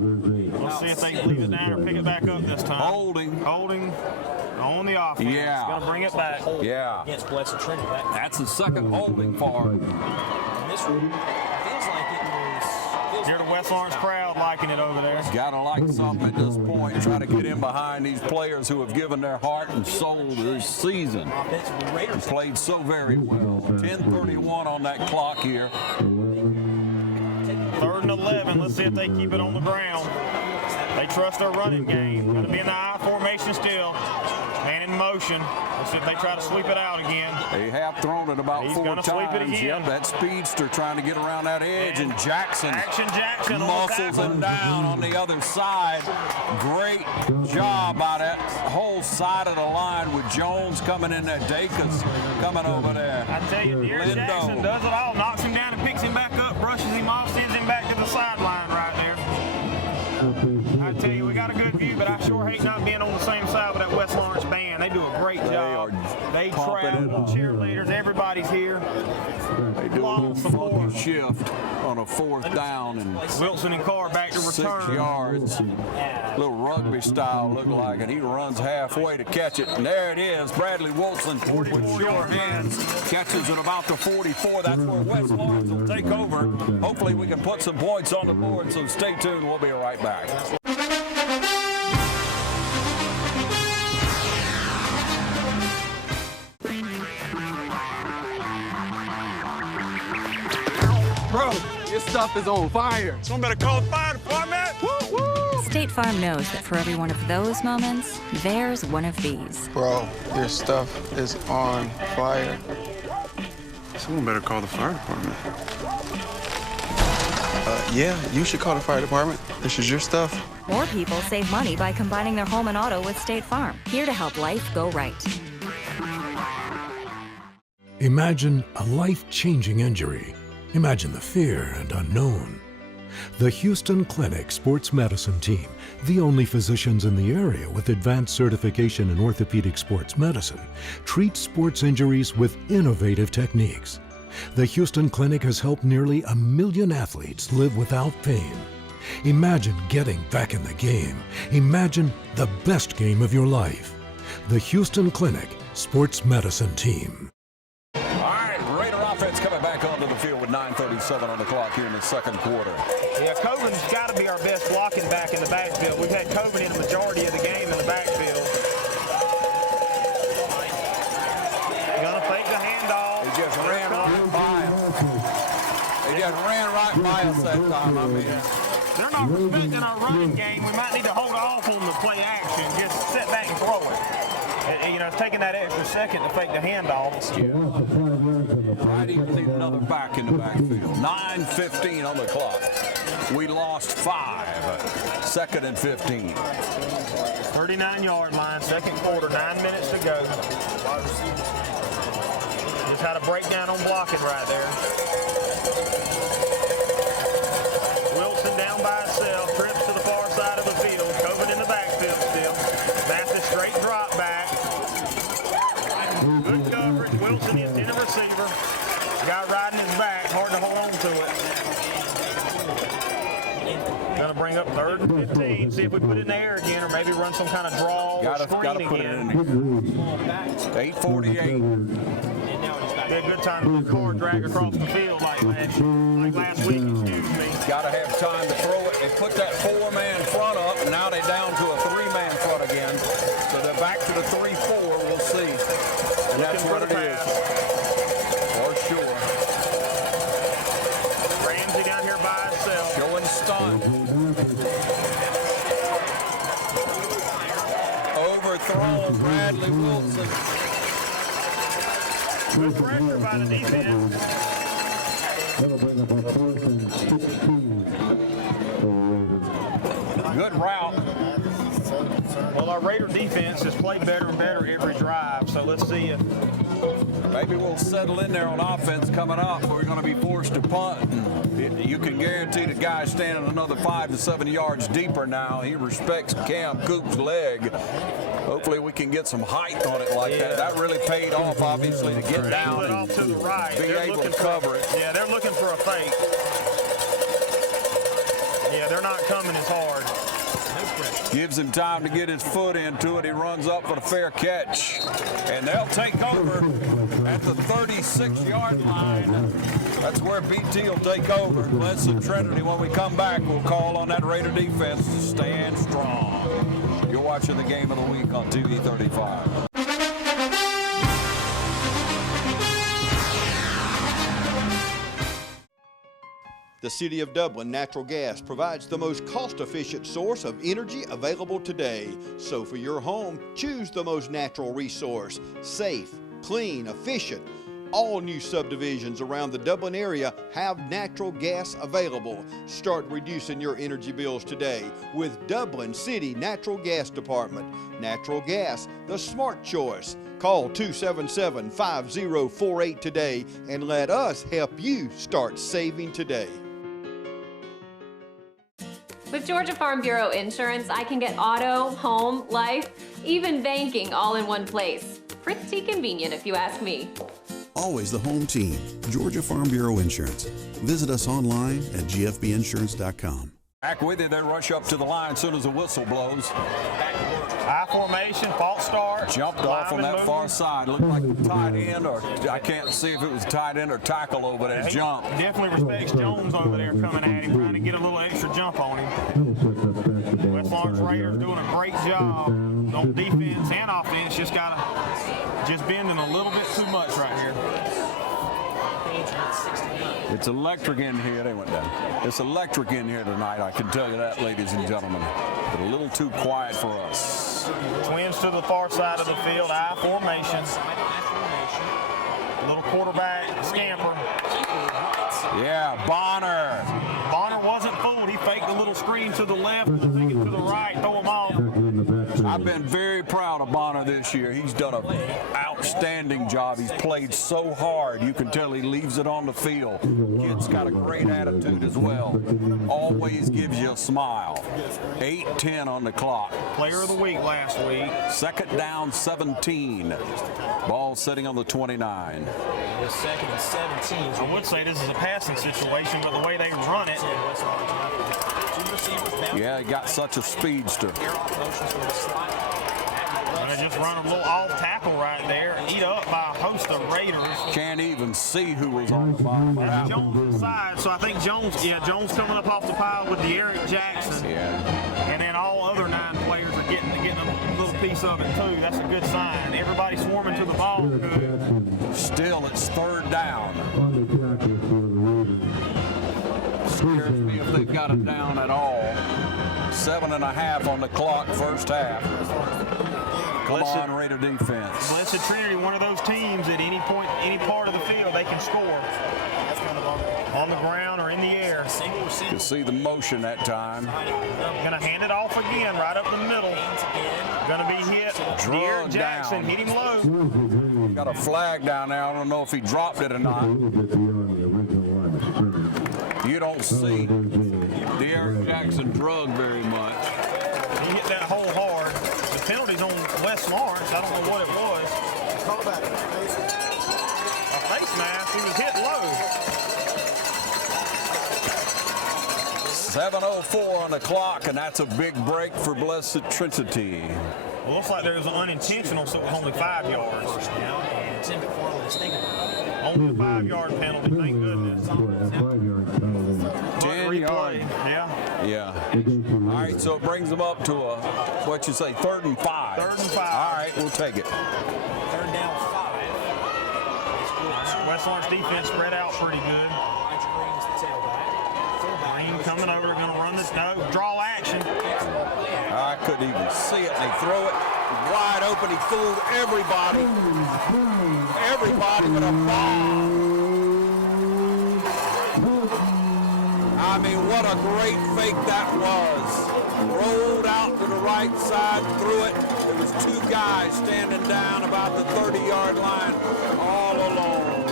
Let's see if they can leave it down or pick it back up this time. Holding on the offense. Yeah. Going to bring it back. Yeah. Against Blessed Trinity. That's the second holding for him. This one feels like it was Hear the West Lawrence crowd liking it over there. Got to like something at this point. Try to get in behind these players who have given their heart and soul this season. And played so very well. 10:31 on that clock here. 3rd and 11. Let's see if they keep it on the ground. They trust their running game. Going to be in the I formation still. Man in motion. Let's see if they try to sweep it out again. They have thrown it about He's 4 gonna sweep it times. again. Yep, that speedster trying to get around that edge, and Jackson Jackson muscles him down on the other side. Great job by that whole side of the line with Jones coming in there, Dacus coming over there. I tell you, Dear Jackson does it all. Knocks him down and picks him back up, brushes him off, sends him back to the sideline right there. I tell you, we got a good view, but I sure hate not being on the same side with that West Lawrence band. They do a great job. They travel, cheerleaders, everybody's here. They do a little funky shift on a 4th down, and Wilson and Carr back to return. 6 yards. Little rugby style look like, and he runs halfway to catch it. And there it is. Bradley Wilson with sure hands catches at about the 44. That's where West Lawrence will take over. Hopefully we can put some points on the board, so stay tuned. We'll be right back. Bro, your stuff is on fire. Someone better call the fire department. Woo-woo. State Farm knows that for every one of those moments, there's one of these. Bro, your stuff is on fire. Someone better call the fire department. Yeah, you should call the fire department. This is your stuff. More people save money by combining their home and auto with State Farm. Here to help life go right. Imagine a life-changing injury. Imagine the fear and unknown. The Houston Clinic Sports Medicine Team, the only physicians in the area with advanced certification in orthopedic sports medicine, treats sports injuries with innovative techniques. The Houston Clinic has helped nearly 1 million athletes live without pain. Imagine getting back in the game. Imagine the best game of your life. The Houston Clinic Sports Medicine Team. All right, Raider offense coming back onto the field with 9:37 on the clock here in the 2nd quarter. Yeah, Covan's got to be our best blocking back in the backfield. We've had Covan in the majority of the game in the backfield. Gonna fake the handoff. He just ran right by us. He just ran right by us that time, I mean. They're not respecting our running game. We might need to hold off on the play action. Just sit back and throw it. You know, it's taking that extra second to fake the handoff. Might even need another back in the backfield. 9:15 on the clock. We lost 5. 2nd and 15. 39-yard line, 2nd quarter, 9 minutes to go. Just had a breakdown on blocking right there. Wilson down by himself, trips to the far side of the field. Coven in the backfield still. Massive straight drop back. Good coverage. Wilson is in a receiver. Guy riding his back, hard to hold on to it. Gonna bring up 3rd and 15. See if we put it in the air again, or maybe run some kind of draw or screen gotta put again. it in there. 8:48. Be a good time to do car drag across the field like last week. Excuse me. Got to have time to throw it. They put that 4-man front up, and now they're down to a 3-man front again. So they're back to the 3-4. We'll see. And that's what it is. For sure. Ramsey down here by himself. Showing stunt. Overthrown Bradley Wilson. Good pressure by the defense. Good route. Well, our Raider defense has played better and better every drive, so let's see if maybe we'll settle in there on offense coming up. We're going to be forced to punt. You can guarantee the guy standing another 5 to 7 yards deeper now. He respects Cam Coop's leg. Hopefully we can get some height on it like that. That really paid off, obviously, to get down and off to the right. be able to cover it. Yeah, they're looking for a fake. Yeah, they're not coming as hard. Gives him time to get his foot into it. He runs up for the fair catch. And they'll take over at the 36-yard line. That's where BT will take over. Blessed Trinity, when we come back, we'll call on that Raider defense to stand strong. You're watching the Game of the Week on TV 35. The City of Dublin Natural Gas provides the most cost-efficient source of energy available today. So for your home, choose the most natural resource. Safe, clean, efficient. All new subdivisions around the Dublin area have natural gas available. Start reducing your energy bills today with Dublin City Natural Gas Department. Natural gas, the smart choice. Call 277-5048 today and let us help you start saving today. With Georgia Farm Bureau Insurance, I can get auto, home, life, even banking all in one place. Pretty convenient if you ask me. Always the home team, Georgia Farm Bureau Insurance. Visit us online at gfbinsurance.com. Back with you, they rush up to the line as soon as the whistle blows. High formation, false start. Jumped off on that far side. Looked like a tight end, or I can't see if it was tight end or tackle over that jump. Definitely respects Jones over there coming at him, trying to get a little extra jump on him. West Lawrence Raiders doing a great job on defense and offense. Just bending a little bit too much right here. It's electric in here. They went down. It's electric in here tonight, I can tell you that, ladies and gentlemen. But a little too quiet for us. Twins to the far side of the field, I formation. Little quarterback scamper. Yeah, Bonner. Bonner wasn't fooled. He faked a little screen to the left, and to the right, throw him off. I've been very proud of Bonner this year. He's done an outstanding job. He's played so hard. You can tell he leaves it on the field. Kid's got a great attitude as well. Always gives you a smile. 8:10 on the clock. Player of the week last week. Second down, 17. Ball sitting on the 29. Second and 17. I would say this is a passing situation, but the way they run it. Yeah, he got such a speedster. They just run a little off tackle right there, eat up by a host of Raiders. Can't even see who was on the bottom. That's Jones inside, so I think Jones coming up off the pile with the Eric Jackson. Yeah. And then all other 9 players are getting a little piece of it too. That's a good sign. Everybody swarming to the ball. Good. Still, it's third down. Scares me if they've got it down at all. 7.5 on the clock, first half. Come on, Raider defense. Blessed Trinity, one of those teams at any point, any part of the field, they can score. On the ground or in the air. You see the motion that time. Gonna hand it off again, right up the middle. Gonna be hit. Eric Jackson hit him low. Got a flag down there. I don't know if he dropped it or not. You don't see the Eric Jackson drug very much. He hit that hole hard. The penalty's on West Lawrence. I don't know what it was. A face mask. He was hit low. 7:04 on the clock, and that's a big break for Blessed Trinity. Well, looks like there was an unintentional, so it was only 5 yards. Only a 5-yard penalty, thank goodness. 10 yards. Yeah. All right, so it brings them up to a, what you say, 3rd and 5. 3rd and 5. All right, we'll take it. 3rd down 5. West Lawrence defense spread out pretty good. Green coming over, going to run this, draw action. I couldn't even see it, and they throw it wide open. He fooled everybody. Everybody with a bomb. I mean, what a great fake that was. Rolled out to the right side, threw it. There was 2 guys standing down about the 30-yard line all alone.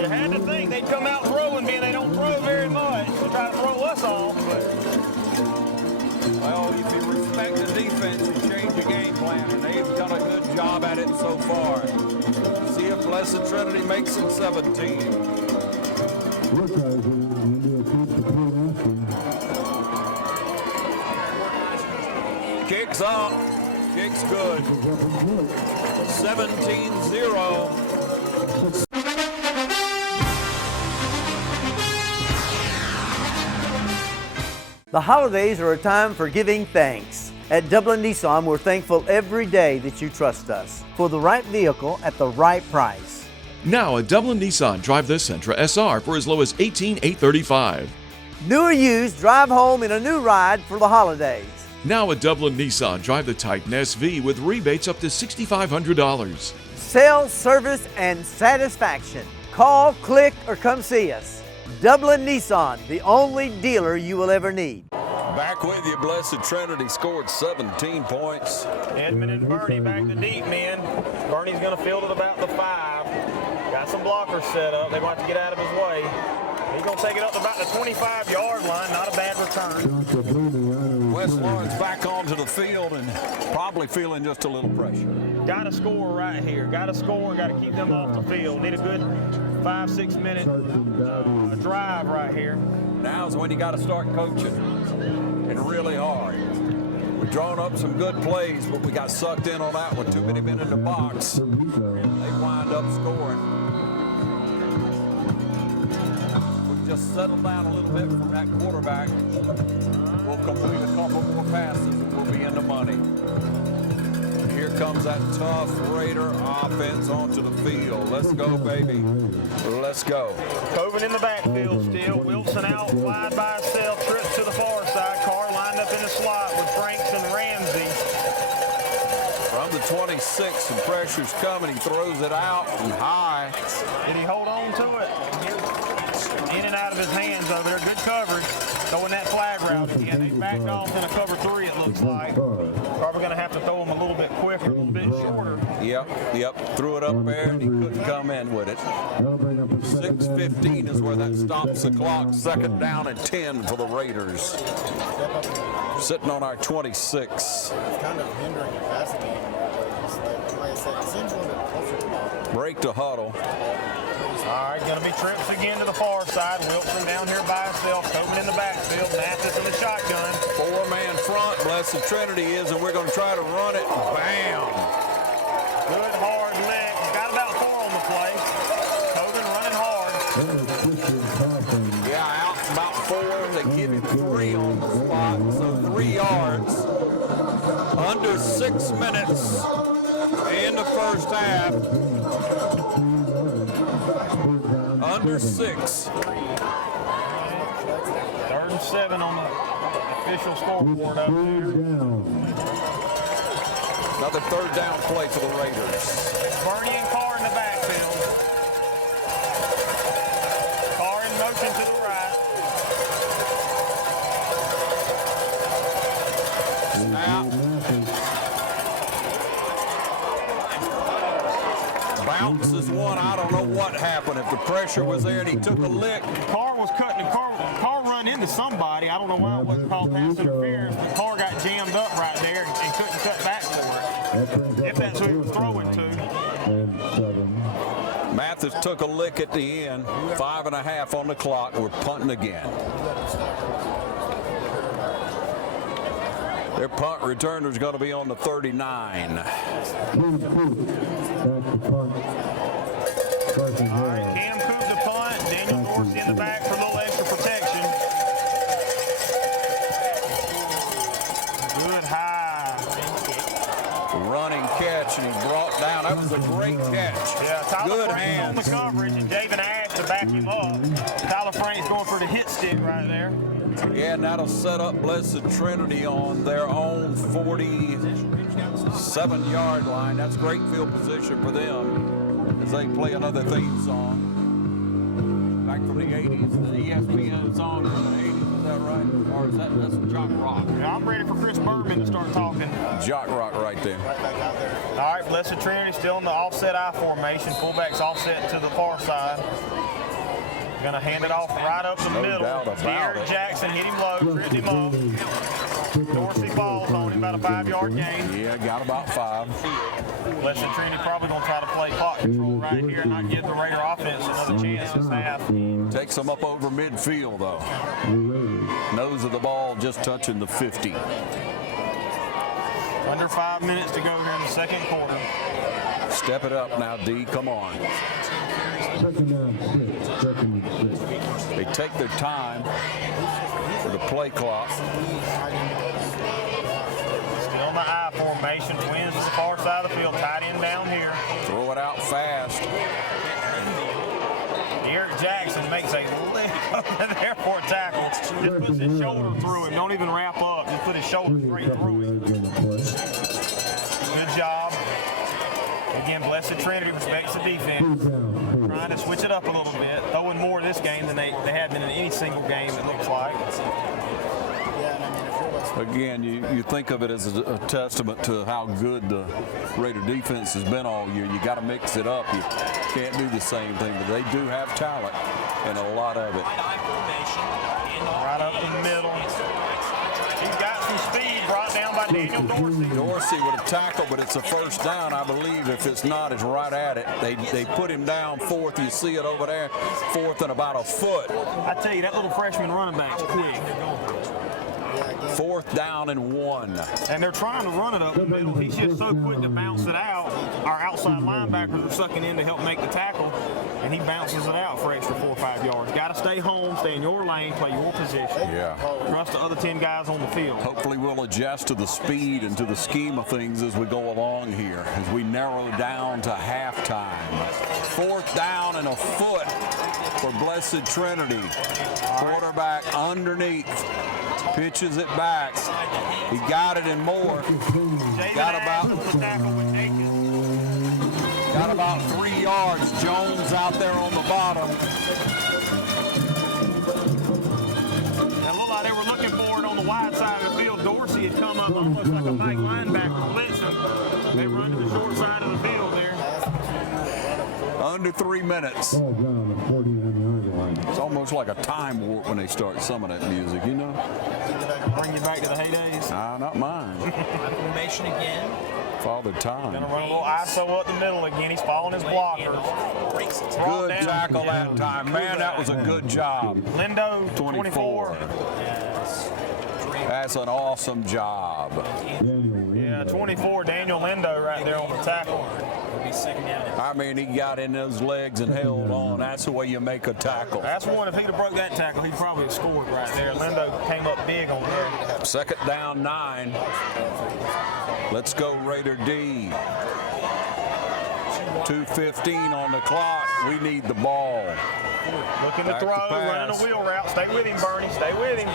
You had to think they'd come out throwing, being they don't throw very much. They try to throw us off, but... Well, if you respect the defense, you change the game plan, and they've done a good job at it so far. See if Blessed Trinity makes it 17. Kicks up. Kicks good. 17-0. The holidays are a time for giving thanks. At Dublin Nissan, we're thankful every day that you trust us for the right vehicle at the right price. Now at Dublin Nissan, drive the Sentra SR for as low as $18,835. New or used, drive home in a new ride for the holidays. Now at Dublin Nissan, drive the Titan SV with rebates up to $6,500. Sales, service, and satisfaction. Call, click, or come see us. Dublin Nissan, the only dealer you will ever need. Back with you, Blessed Trinity scored 17 points. Edmund and Bernie back to deep men. Bernie's going to field it about the 5. Got some blockers set up. They're going to have to get out of his way. He's going to take it up to about the 25-yard line. Not a bad return. West Lawrence back onto the field and probably feeling just a little pressure. Got to score right here. Got to score. Got to keep them off the field. Need a good 5-6 minute drive right here. Now's when you got to start coaching, and really hard. We've drawn up some good plays, but we got sucked in on that one. Too many men in the box. They wind up scoring. We just settled down a little bit from that quarterback. We'll complete a couple more passes, and we'll be in the money. Here comes that tough Raider offense onto the field. Let's go, baby. Let's go. Coven in the backfield still. Wilson out wide by himself. Trips to the far side. Carr lined up in the slot with Franks and Ramsey. From the 26, and pressure's coming. He throws it out and high. Did he hold on to it? In and out of his hands over there. Good coverage. Throwing that flag route again. They backed off in a cover 3, it looks like. Probably going to have to throw him a little bit quicker, a little bit shorter. Yep. Threw it up there, and he couldn't come in with it. 6:15 is where that stops the clock. 2nd down and 10 for the Raiders. Sitting on our 26. It's kind of hindering the passing game. Like I said, it seems a little bit closer to the ball. Break to huddle. All right, going to be trips again to the far side. Wilson down here by himself. Coven in the backfield. Mathis in the shotgun. 4-man front. Blessed Trinity is, and we're going to try to run it. Bam! Good hard lick. Got about 4 on the play. Coven running hard. Yeah, out about 4. They give him 3 on the spot, so 3 yards. Under 6 minutes in the first half. Under 6. 3rd and 7 on the official scoreboard up there. Another 3rd down play for the Raiders. Bernie and Carr in the backfield. Carr in motion to the right. Snap. Bounces one. I don't know what happened. If the pressure was there and he took a lick. Carr was cutting. Carr run into somebody. I don't know why it wasn't called pass interference, but Carr got jammed up right there and couldn't cut back for it. If that's who he was throwing to. Mathis took a lick at the end. 5.5 on the clock. We're punting again. Their punt returner is going to be on the 39. All right, Cam Coop the punt. Daniel Dorsey in the back for a little extra protection. Good high. Running catch, and he brought down. That was a great catch. Yeah, Tyler Good Frank's hands. on the coverage, and David Ash to back him up. Tyler Frank's going for the hit stick right there. Yeah, and that'll set up Blessed Trinity on their own 47-yard line. That's great field position for them as they play another theme song. Back from the 80s, the ESPN song from the 80s, is that right? Or is that's Jock Rock? Yeah, I'm ready for Chris Berman to start talking. Jock Rock right there. Right back out there. All right, Blessed Trinity still in the offset I formation. Fullback's offset to the far side. Going to hand it off right up the middle. De'Aaron Jackson hit him low, tripped him up. Dorsey falls on him, about a 5-yard gain. Yeah, got about 5. Blessed Trinity probably going to try to play clock control right here and not give the Raider offense another chance this half. Takes them up over midfield, though. Nose of the ball just touching the 50. Under 5 minutes to go here in the second quarter. Step it up now, D. Come on. They take their time for the the play clock. Still in the I formation. Wins the far side of the field. Tight end down here. Throw it out fast. Eric Jackson makes a lick over there for a tackle. Just puts his shoulder through him. Don't even wrap up. Just put his shoulder straight through him. Good job. Again, Blessed Trinity respects the defense. Trying to switch it up a little bit. Throwing more this game than they have been in any single game, it looks like. Again, you think of it as a testament to how good the Raider defense has been all year. You got to mix it up. You can't do the same thing, but they do have talent and a lot of it. Right up the middle. He's got some speed brought down by Daniel Dorsey. Dorsey with a tackle, but it's a first down, I believe. If it's not, it's right at it. They put him down fourth. You see it over there, fourth and about a foot. I tell you, that little freshman running back's quick. Fourth down and 1. And they're trying to run it up the middle. He's just so quick to bounce it out. Our outside linebackers are sucking in to help make the tackle, and he bounces it out for extra 4 or 5 yards. Got to stay home, stay in your lane, play your position. Yeah. Trust the other 10 guys on the field. Hopefully we'll adjust to the speed and to the scheme of things as we go along here, as we narrow down to halftime. Fourth down and a foot for Blessed Trinity. Quarterback underneath. Pitches it back. He got it and more. Got about 3 yards. Jones out there on the bottom. That looked like they were looking for it on the wide side of the field. Dorsey had come up almost like a Mike linebacker blitzing. They run to the short side of the field there. Under 3 minutes. It's almost like a time warp when they start some of that music, you know? Bring you back to the heydays? Not mine. Formation again. Father Time. Gonna run a little ISO up the middle again. He's following his blockers. Good tackle that time. Man, that was a good job. Lindo, 24. That's an awesome job. Yeah, 24, Daniel Lindo right there on the tackle. I mean, he got in those legs and held on. That's the way you make a tackle. That's one, if he'd have broke that tackle, he'd probably have scored right there. Lindo came up big on there. Second down, 9. Let's go Raider D. 2:15 on the clock. We need the ball. Looking to throw, running a wheel route. Stay with him, Bernie. Stay with him.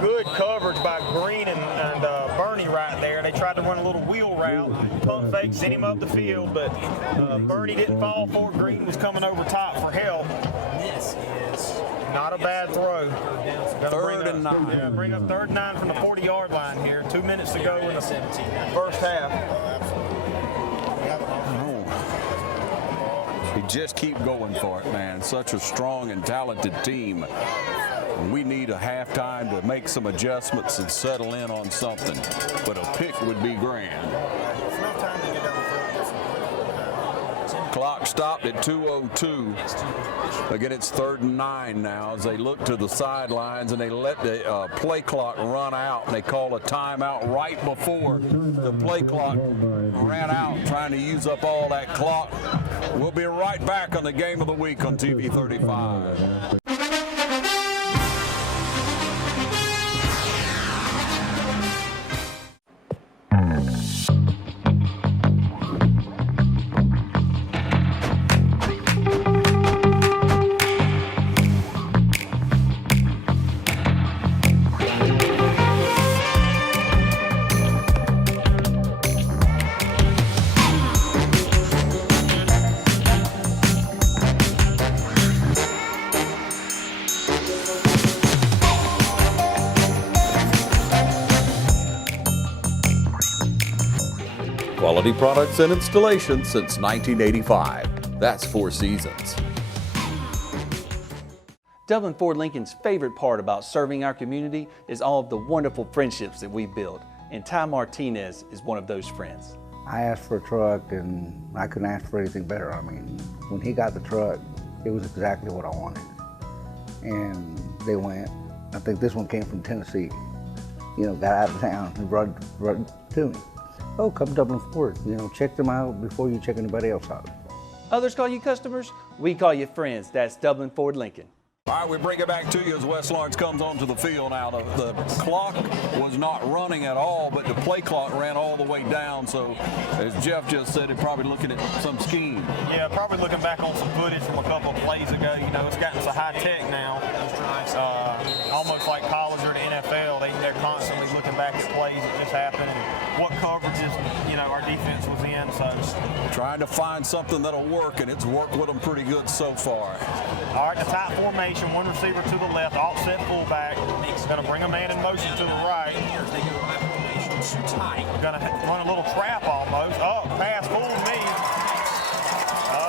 Good coverage by Green and Bernie right there. They tried to run a little wheel route. Pump fake, sent him up the field, but Bernie didn't fall for it. Green was coming over top for help. Not a bad throw. Third and 9. Yeah, bring up 3rd and 9 from the 40-yard line here. 2 minutes to go in the first half. They just keep going for it, man. Such a strong and talented team. We need a halftime to make some adjustments and settle in on something. But a pick would be grand. Clock stopped at 2:02. Again, it's 3rd and 9 now as they look to the sidelines and they let the play clock run out. And they call a timeout right before the play clock ran out, trying to use up all that clock. We'll be right back on the Game of the Week on TV 35. Quality products and installations since 1985. That's 4 seasons. Dublin Ford Lincoln's favorite part about serving our community is all of the wonderful friendships that we build, and Ty Martinez is one of those friends. I asked for a truck and I couldn't ask for anything better. I mean, when he got the truck, it was exactly what I wanted. And they went, I think this one came from Tennessee, got out of town and brought it to me. Oh, come Dublin Ford, check them out before you check anybody else out. Others call you customers, we call you friends. That's Dublin Ford Lincoln. All right, we bring it back to you as West Lawrence comes onto the field now. The clock was not running at all, but the play clock ran all the way down. So, as Jeff just said, they're probably looking at some scheme. Yeah, probably looking back on some footage from a couple of plays ago. You know, it's gotten so high tech now, almost like college or the NFL. They're constantly looking back at plays that just happened and what coverages, you know, our defense was in. So, trying to find something that'll work, and it's worked with them pretty good so far. All right, the tight formation, one receiver to the left, offset fullback. Going to bring a man in motion to the right. Going to run a little trap almost. Oh, pass fooled me.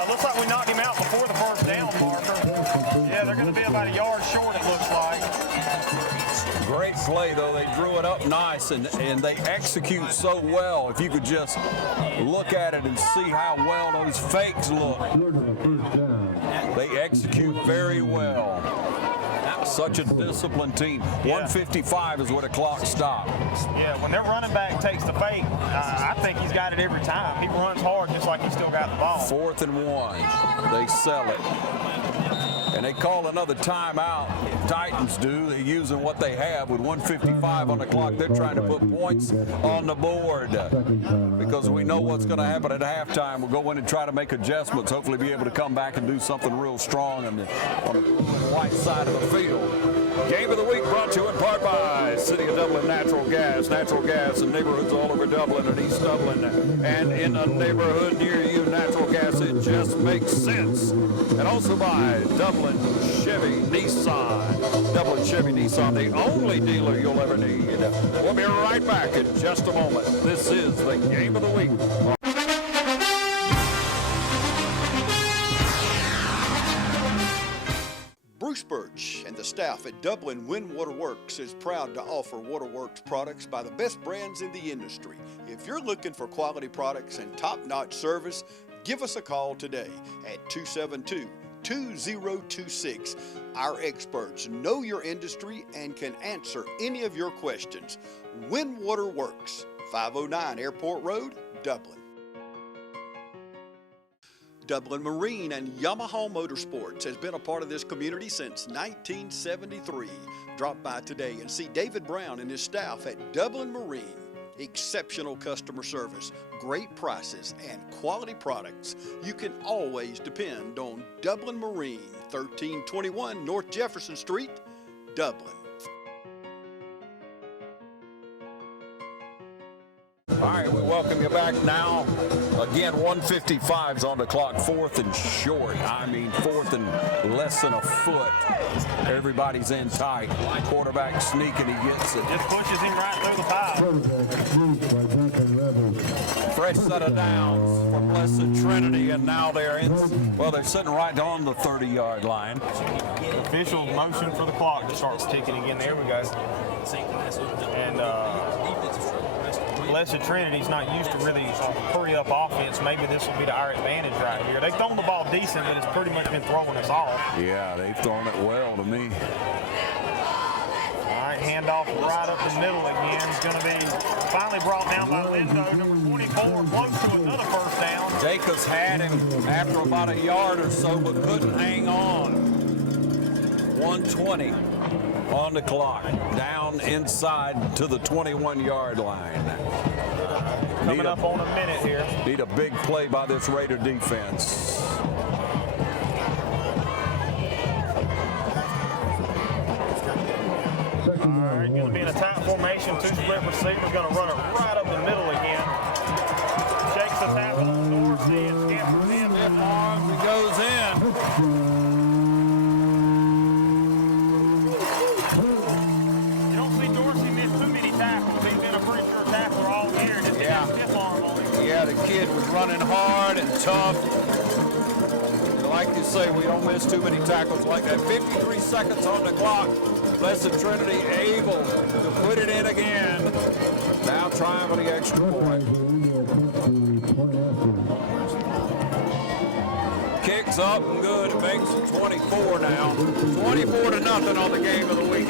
Looks like we knocked him out before the first down marker. Yeah, they're going to be about a yard short, it looks like. Great play, though. They drew it up nice, and they execute so well. If you could just look at it and see how well those fakes look. They execute very well. Such a disciplined team. Yeah. 155 is where the clock stopped. Yeah, when their running back takes the fake, I think he's got it every time. He runs hard just like he's still got the ball. 4th and 1. They sell it. And they call another timeout. Titans do. They're using what they have with 155 on the clock. They're trying to put points on the board because we know what's going to happen at halftime. We'll go in and try to make adjustments, hopefully be able to come back and do something real strong on the white side of the field. Game of the week brought to you in part by City of Dublin Natural Gas. Natural gas in neighborhoods all over Dublin and East Dublin. And in a neighborhood near you, natural gas, it just makes sense. And also by Dublin Chevy Nissan. Dublin Chevy Nissan, the only dealer you'll ever need. We'll be right back in just a moment. This is the Game of the Week. Bruce Birch and the staff at Dublin Wind Waterworks is proud to offer waterworks products by the best brands in the industry. If you're looking for quality products and top-notch service, give us a call today at 272-2026. Our experts know your industry and can answer any of your questions. Wind Waterworks, 509 Airport Road, Dublin. Dublin Marine and Yamaha Motorsports has been a part of this community since 1973. Drop by today and see David Brown and his staff at Dublin Marine. Exceptional customer service, great prices, and quality products. You can always depend on Dublin Marine, 1321 North Jefferson Street, Dublin. All right, we welcome you back now. Again, 155's on the clock, 4th and short. I mean, 4th and less than a foot. Everybody's in tight. Quarterback sneaking, he gets it. Just pushes him right through the pile. Fresh set of downs for Blessed Trinity, and now they're they're sitting right on the 30-yard line. Official motion for the clock that starts ticking again. There we go. And Blessed Trinity's not used to really hurry-up offense. Maybe this will be to our advantage right here. They've thrown the ball decent, but it's pretty much been throwing us off. Yeah, they've thrown it well to me. All right, handoff right up the middle again. It's going to be finally brought down by Lindo, number 24, close to another first down. Jacobs had him after about a yard or so, but couldn't hang on. 120 on the clock, down inside to the 21-yard line. Coming up on a minute here. Need a big play by this Raider defense. All right, going to be in a tight formation. 2 split receivers going to run it right up the middle again. Shakes the tackle on Dorsey and scampers in. He goes in. Yeah, the kid was running hard and tough. Like you say, we don't miss too many tackles like that. 53 seconds on the clock. Blessed Trinity able to put it in again. Now trying for the extra point. Kicks up and good. It makes it 24 now. 24-0 on the Game of the Week.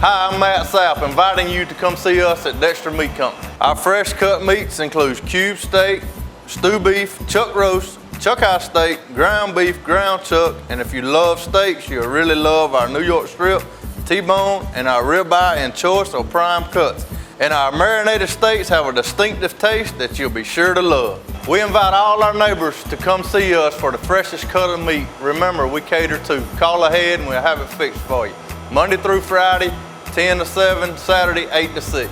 Hi, I'm Matt Sapp, inviting you to come see us at Dexter Meat Company. Our fresh cut meats includes cube steak, stew beef, chuck roast, chuck eye steak, ground beef, ground chuck, and if you love steaks, you'll really love our New York strip, T-bone, and our ribeye and choice or prime cuts. And our marinated steaks have a distinctive taste that you'll be sure to love. We invite all our neighbors to come see us for the freshest cut of meat. Remember, we cater to. Call ahead and we'll have it fixed for you. Monday through Friday, 10 to 7, Saturday, 8 to 6.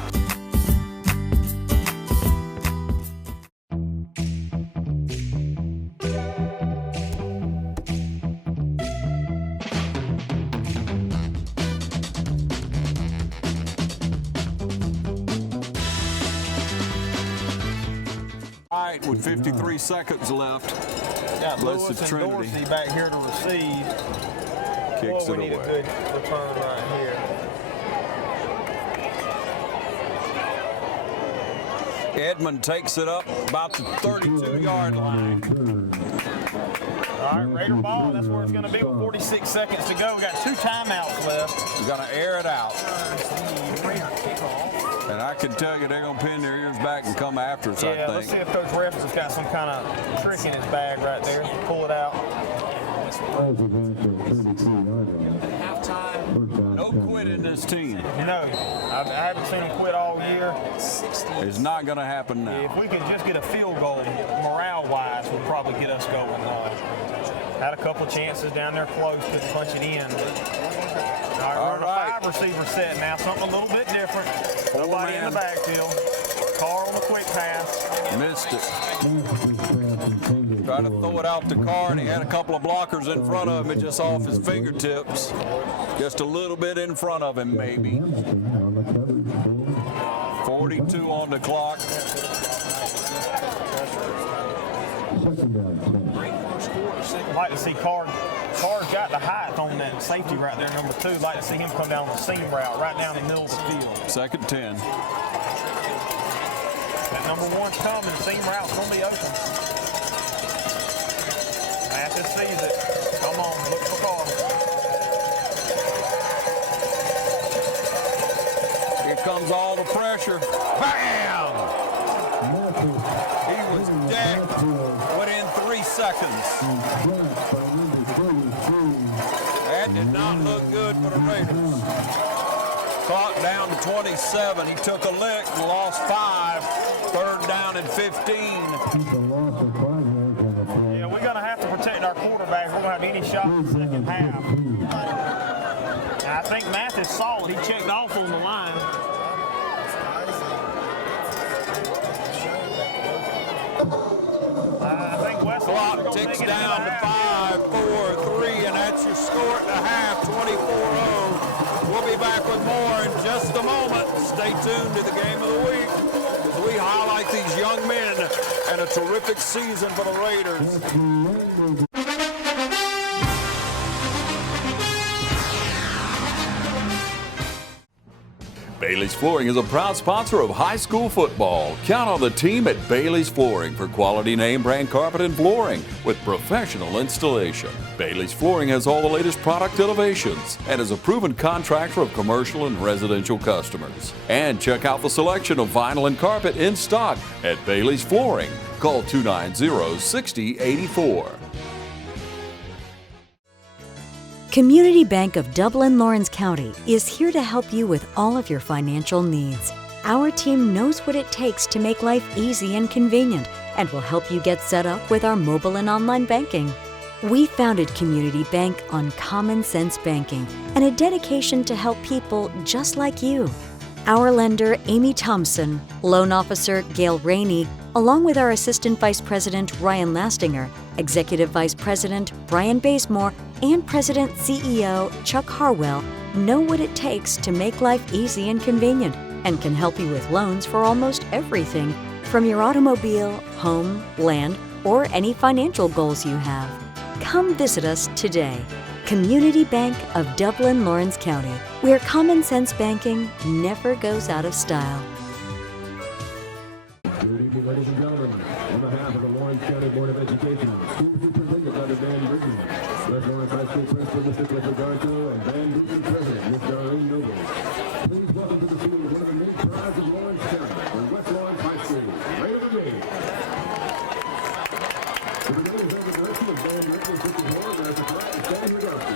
With 53 seconds left. Got Blessed Lewis and Trinity. Dorsey back here to receive. Kicks Boy, it we need away. a good return right here. Edmond takes it up about the 32-yard line. All right, Raider ball, that's where it's going to be with 46 seconds to go. We got 2 timeouts left. We're going to air it out. And I can tell you they're going to pin their ears back and come after us, I Yeah, let's think. see if Coach Refs has got some kind of trick in his bag right there. Pull it out. No quit in this team. No, I haven't seen him quit all year. It's not going to happen now. If we could just get a field goal, morale-wise, would probably get us going. Had a couple of chances down there close, couldn't punch it in. All right, we're on a 5-receiver set now, something a little bit different. Nobody in the backfield. Carr on the quick pass. Missed it. Tried to throw it out to Carr, and he had a couple of blockers in front of him, and just off his fingertips. Just a little bit in front of him, maybe. 42 on the clock. I'd like to see Carr. Carr's got the height on that safety right there, number 2. I'd like to see him come down the seam route, right down the middle of the field. 2nd 10. That number 1's coming, the seam route's going to be open. Mathis sees it. Come on, look for Carr. Here comes all the pressure. Bam! He was decked within 3 seconds. That did not look good for the Raiders. Clock down to 27. He took a lick and lost 5. 3rd down and 15. Yeah, we're going to have to protect our quarterback. We're going to have any shot in the second half. I think Mathis saw it. He checked off on the line. I think West Clock ticks down to 5, 4, 3, and that's your score at the half, 24-0. We'll be back with more in just a moment. Stay tuned to the game of the week as we highlight these young men and a terrific season for the Raiders. Bailey's Flooring is a proud sponsor of high school football. Count on the team at Bailey's Flooring for quality name brand carpet and flooring with professional installation. Bailey's Flooring has all the latest product innovations and is a proven contractor of commercial and residential customers. And check out the selection of vinyl and carpet in stock at Bailey's Flooring. Call 290-6084. Community Bank of Dublin Lawrence County is here to help you with all of your financial needs. Our team knows what it takes to make life easy and convenient and will help you get set up with our mobile and online banking. We founded Community Bank on common sense banking and a dedication to help people just like you. Our lender, Amy Thompson, loan officer, Gail Rainey, along with our Assistant Vice President, Ryan Lastinger, Executive Vice President, Brian Bazemore, and President CEO, Chuck Harwell, know what it takes to make life easy and convenient and can help you with loans for almost everything, from your automobile, home, land, or any financial goals you have. Come visit us today. Community Bank of Dublin Lawrence County, where common sense banking never goes out of style. Good evening, ladies and gentlemen. On behalf of the Lawrence County Board of Education, students presented by the Van Britain. West Lawrence High School Principal, Mr. Clifford Garto, and Van Britain President, Ms. Darlene Noble. Please welcome to the field one of the main prize of Lawrence County, the West Lawrence The brigade is under the direction of Band Director 54, Master Flight, and Stan Rudowski.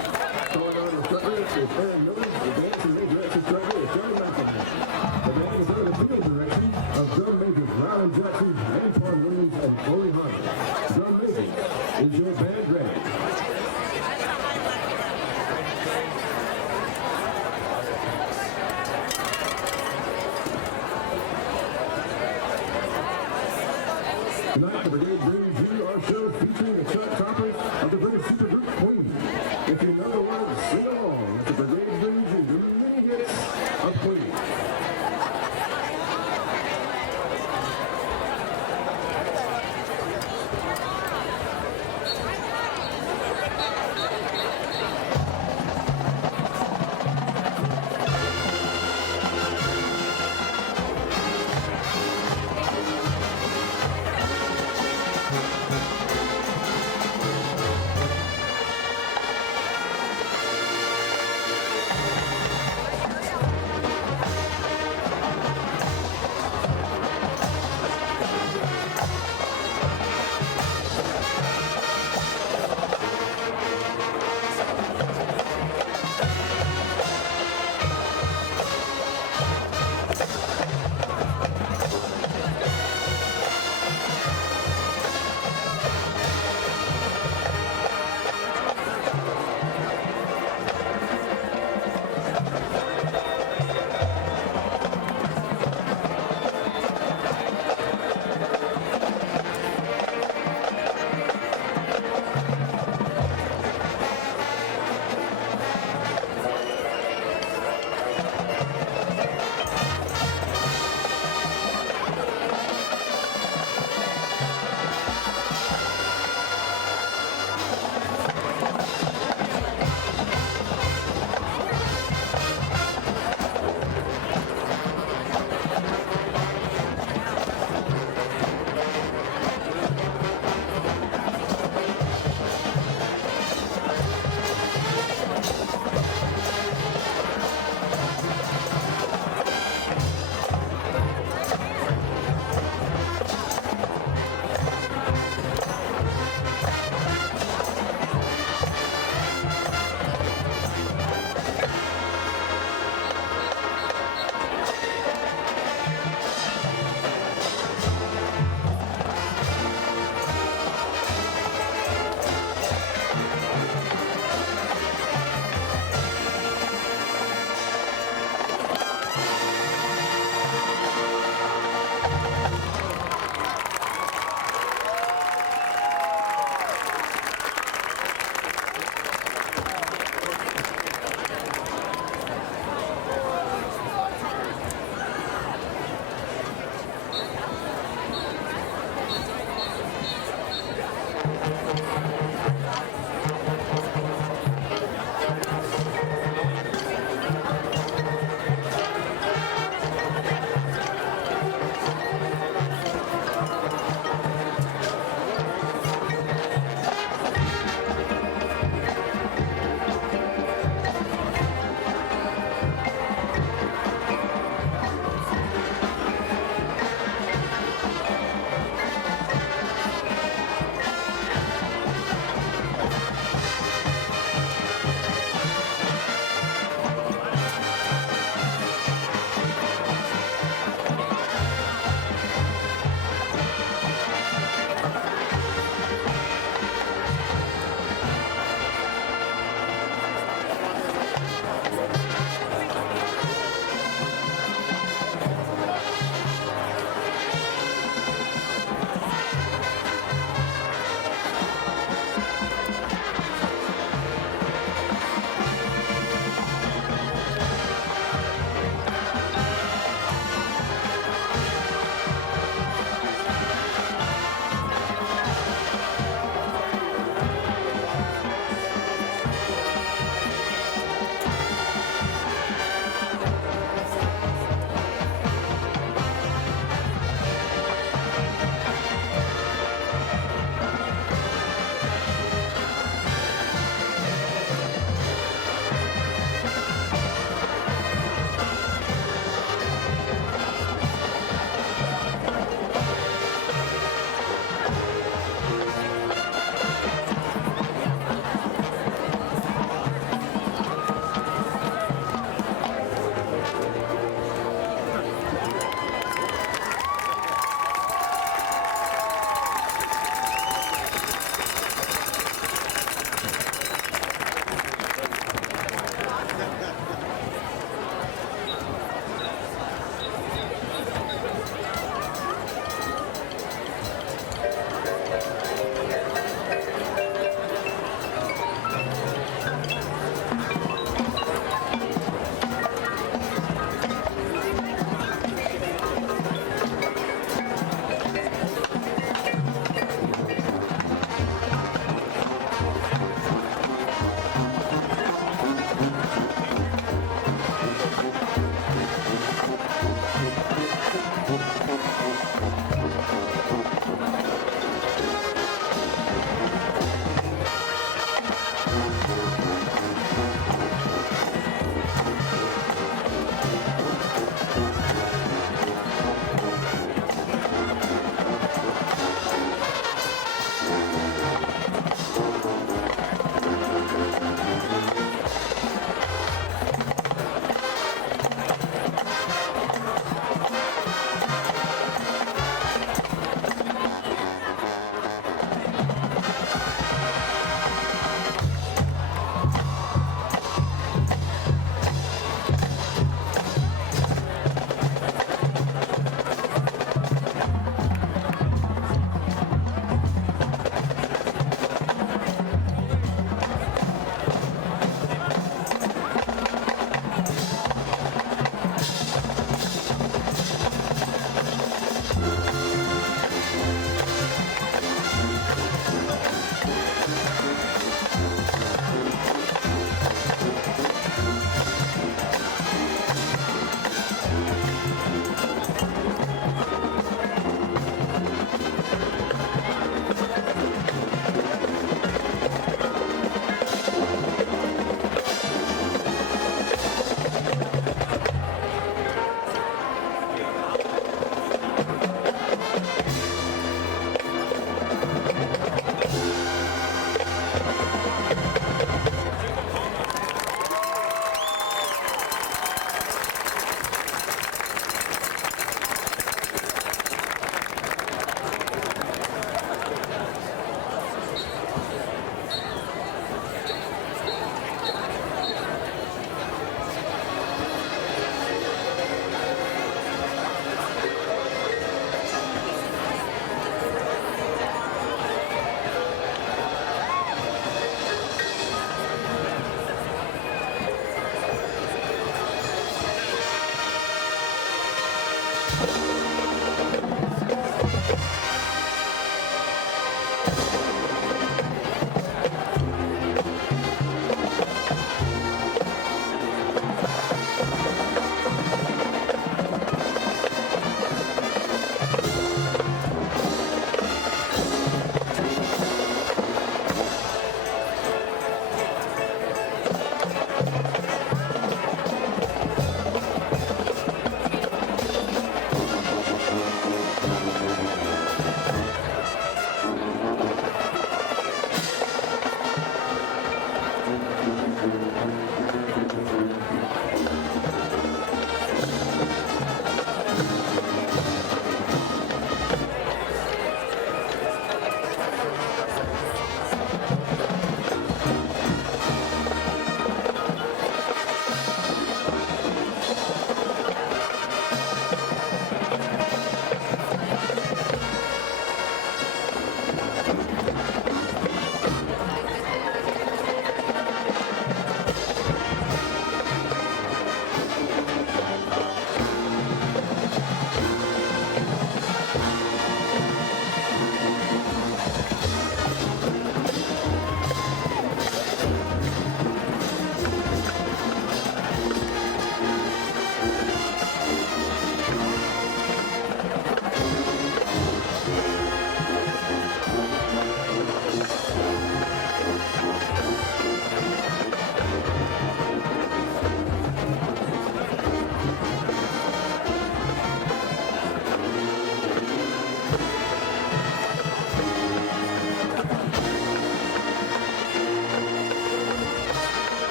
Going on instructor is Aaron Miller. The dance and major instructor is Johnny McIntyre. The band is under the field direction of drum majors Rylan Jackson, Antoine Williams, and Chloe Harper. Drum major, is your band ready? Tonight, the brigade brings you our show featuring the chart toppers of the British supergroup Queen. If you know the words, sing along as the brigade brings you the mini hits of Queen.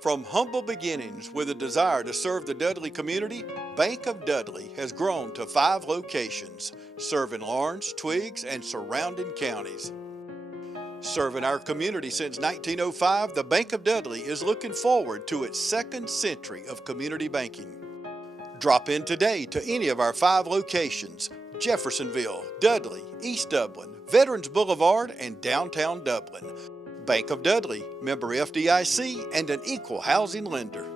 From humble beginnings with a desire to serve the Dudley community, Bank of Dudley has grown to 5 locations, serving Lawrence, Twiggs, and surrounding counties. Serving our community since 1905, the Bank of Dudley is looking forward to its 2nd century of community banking. Drop in today to any of our 5 locations: Jeffersonville, Dudley, East Dublin, Veterans Boulevard, and downtown Dublin. Bank of Dudley, member FDIC, and an equal housing lender.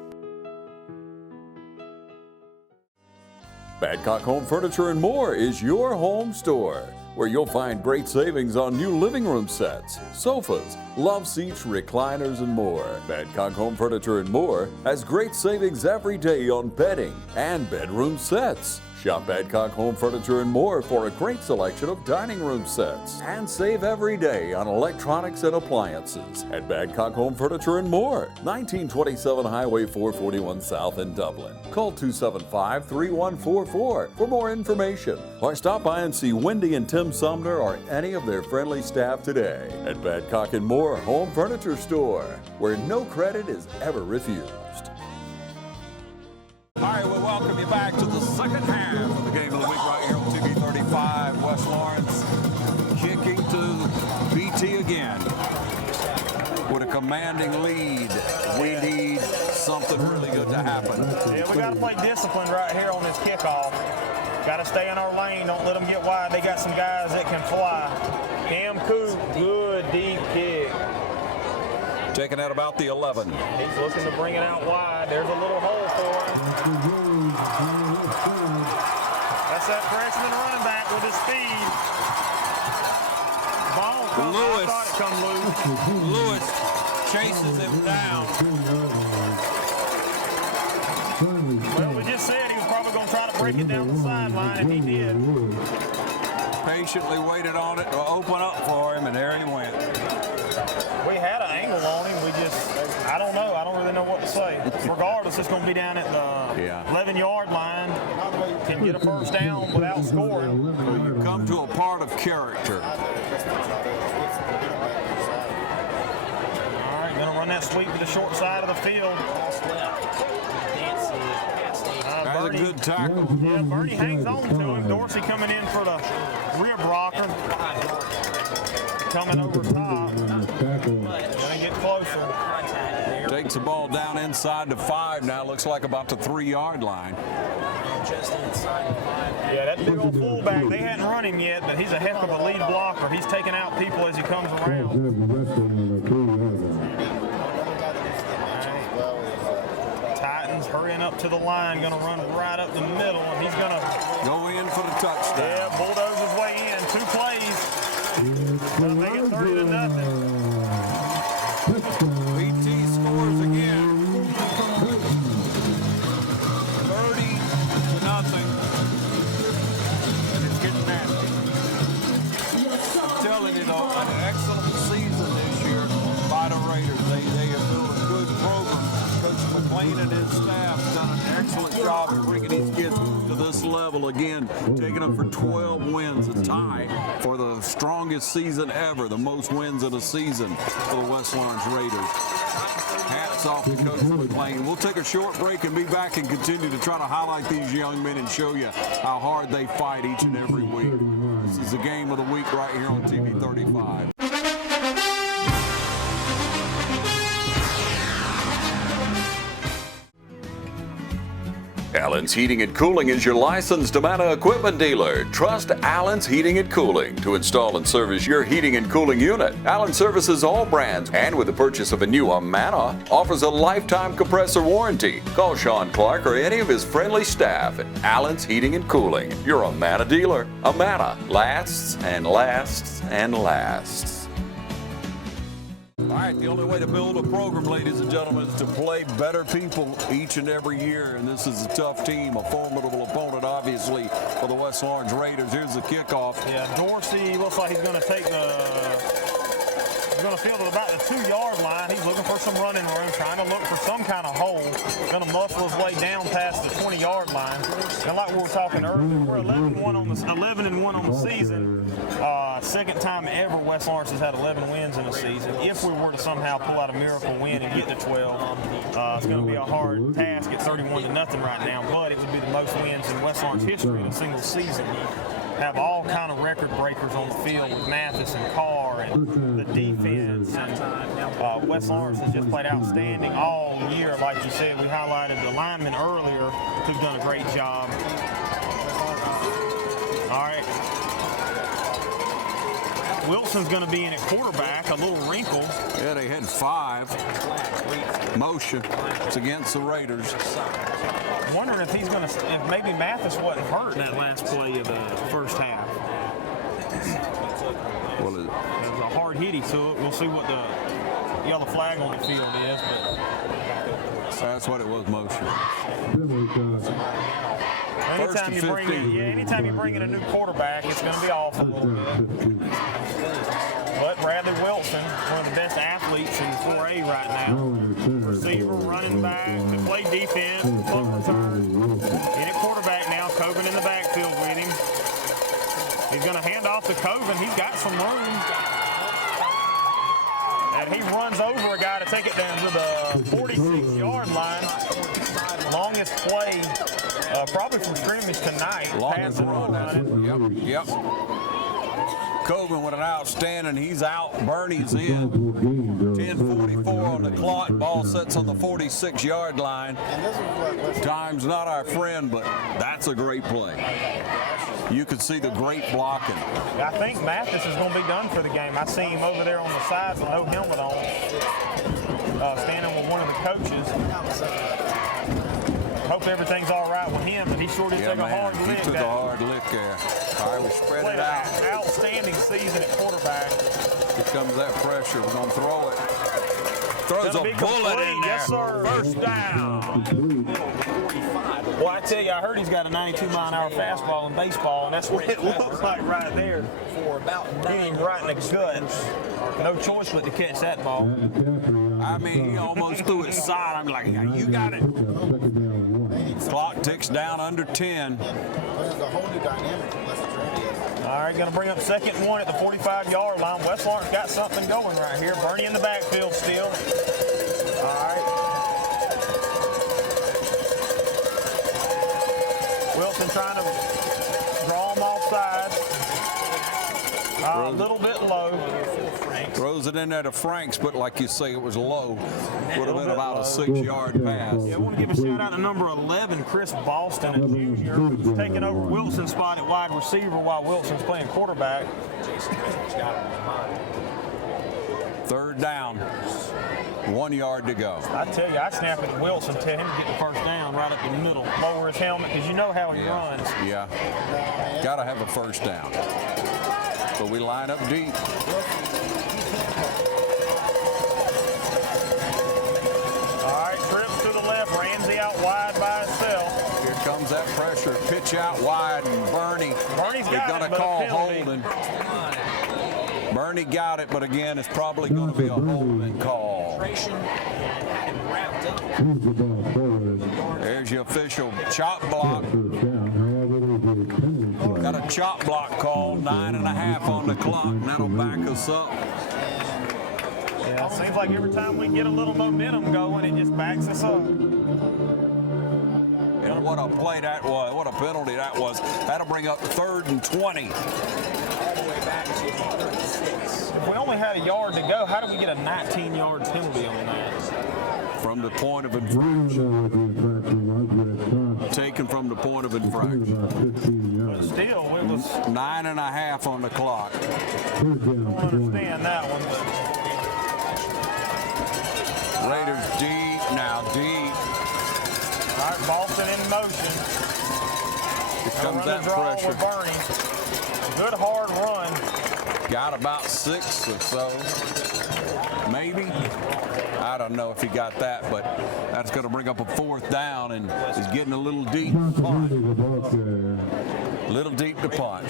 Badcock Home Furniture and More is your home store, where you'll find great savings on new living room sets, sofas, love seats, recliners, and more. Badcock Home Furniture and More has great savings every day on bedding and bedroom sets. Shop Badcock Home Furniture and More for a great selection of dining room sets. And save every day on electronics and appliances at Badcock Home Furniture and More, 1927 Highway 441 South in Dublin. Call 275-3144 for more information, or stop by and see Wendy and Tim Sumner or any of their friendly staff today at Badcock and More Home Furniture Store, where no credit is ever refused. All right, we'll welcome you back to the second half of the game of the week right here on TV 35. West Lawrence kicking to BT again with a commanding lead. We need something really good to happen. Yeah, we got to play discipline right here on this kickoff. Got to stay in our lane. Don't let them get wide. They got some guys that can fly. Cam Coop, good deep kick. Taking out about the 11. He's looking to bring it out wide. There's a little hole for him. That's that freshman running back with his speed. Ball comes, Lewis. I thought it come loose. Lewis chases him down. Well, we just said he was probably going to try to break it down the sideline, and he did. Patiently waited on it to open up for him, and there he went. We had an angle on him. We just, I don't know. I don't really know what to say. Regardless, it's going to be down at the 11-yard line. Can get a first down without scoring. So you come to a part of character. All right, going to run that sweep to the short side of the field. That's a good tackle. Yeah, Bernie hangs on to him. Dorsey coming in for the rear blocker. Coming over top. Gonna get closer. Takes the ball down inside the 5 now. Looks like about the 3-yard line. Just inside the 5. Yeah, that big old fullback, they hadn't run him yet, but he's a heck of a lead blocker. He's taking out people as he comes around. Titans hurrying up to the line, going to run right up the middle, and he's going to go in for the touchdown. Yeah, bulldoze his way in. 2 plays. Going to make it 30-0. BT scores again. 30-0. And it's getting nasty. I'm telling you though, an excellent season this year by the Raiders. They have built a good program. Coach McLean and his staff done an excellent job of bringing these kids to this level again, taking them for 12 wins, a tie for the strongest season ever, the most wins in a season for the West Lawrence Raiders. Hats off to Coach McLean. We'll take a short break and be back and continue to try to highlight these young men and show you how hard they fight each and every week. This is the game of the week right here on TV 35. Allen's Heating and Cooling is your licensed Amana equipment dealer. Trust Allen's Heating and Cooling to install and service your heating and cooling unit. Allen services all brands, and with the purchase of a new Amana, offers a lifetime compressor warranty. Call Sean Clark or any of his friendly staff at Allen's Heating and Cooling, your Amana dealer. Amana lasts and lasts and lasts. All right, the only way to build a program, ladies and gentlemen, is to play better people each and every year. And this is a tough team, a formidable opponent, obviously, for the West Lawrence Raiders. Here's the kickoff. Yeah, Dorsey looks like he's going to take he's going to field at about the 2-yard line. He's looking for some running room, trying to look for some kind of hole. Going to muscle his way down past the 20-yard line. And like we were talking earlier, we're 11-1 on the season. Second time ever West Lawrence has had 11 wins in a season. If we were to somehow pull out a miracle win and get to 12, it's going to be a hard task at 31-0 right now, but it would be the most wins in West Lawrence history in a single season. Have all kind of record breakers on the field with Mathis and Carr and the defense. And West Lawrence has just played outstanding all year. Like you said, we highlighted the linemen earlier who've done a great job. All right. Wilson's going to be in at quarterback, a little wrinkle. Yeah, they had 5. Motion. It's against the Raiders. Wondering if he's going to, if maybe Mathis wasn't hurt in that last play of the first half. Well, it was a hard hit he took. We'll see what the yellow flag on the field is, but that's what it was, motion. Anytime you bring in a new quarterback, it's going to be off a little bit. But Bradley Wilson, one of the best athletes in 4A right now. Receiver, running back, can play defense, punt return. In at quarterback now, Coven in the backfield with him. He's going to hand off to Coven. He's got some room. And he runs over a guy to take it down to the 46-yard line. Longest play probably from scrimmage tonight. Longest run. Yep. Coven with an outstanding. He's out. Bernie's in. 10:44 on the clock. Ball sets on the 46-yard line. Time's not our friend, but that's a great play. You can see the great blocking. I think Mathis is going to be done for the game. I see him over there on the sides with no helmet on, standing with one of the coaches. Hope everything's all right with him, but he sure did take a hard lick. He took a hard lick there. All right, we spread it out. Outstanding season at quarterback. Here comes that pressure. We're going to throw it. Throws a bullet in there. Yes, sir. First down. Well, I tell you, I heard he's got a 92-mile-an-hour fastball in baseball, and that's what it looks like right there. For about hitting right in the guts. No choice but to catch that ball. I mean, he almost threw it side. I'm like, you got it. Clock ticks down under 10. There's a whole new dynamic in West Trinity. All right, going to bring up 2nd and 1 at the 45-yard line. West Lawrence got something going right here. Bernie in the backfield still. All right. Wilson trying to draw him off sides. A little bit low. Throws it in there to Franks, but like you say, it was low. Would have been about a 6-yard pass. Yeah, I want to give a shout out to number 11, Chris Boston, a junior, taking over Wilson's spot at wide receiver while Wilson's playing quarterback. 3rd down. 1 yard to go. I tell you, I snap it at Wilson, tell him to get the first down right up the middle. Lower his helmet, because you know how he runs. Yeah. Got to have a first down. So we line up deep. All right, trips to the left. Ramsey out wide by himself. Here comes that pressure. Pitch out wide, and Bernie's got going to call holding. Bernie got it, but again, it's probably going to be a holding call. There's your official chop block. Got a chop block call, 9.5 on the clock, and that'll back us up. Yeah, it seems like every time we get a little momentum going, it just backs us up. And what a play that was, what a penalty that was. That'll bring up 3rd and 20. If we only had a yard to go, how do we get a 19-yard penalty on that? From the point of infraction. Taken from the point of infraction. But still, it was 9.5 on the clock. I don't understand that one. Raiders deep, now deep. All right, Boston in motion. Here comes that pressure. Good hard run. Got about 6 or so. Maybe. I don't know if he got that, but that's going to bring up a 4th down, and he's getting a little deep to punt. Little deep to punt.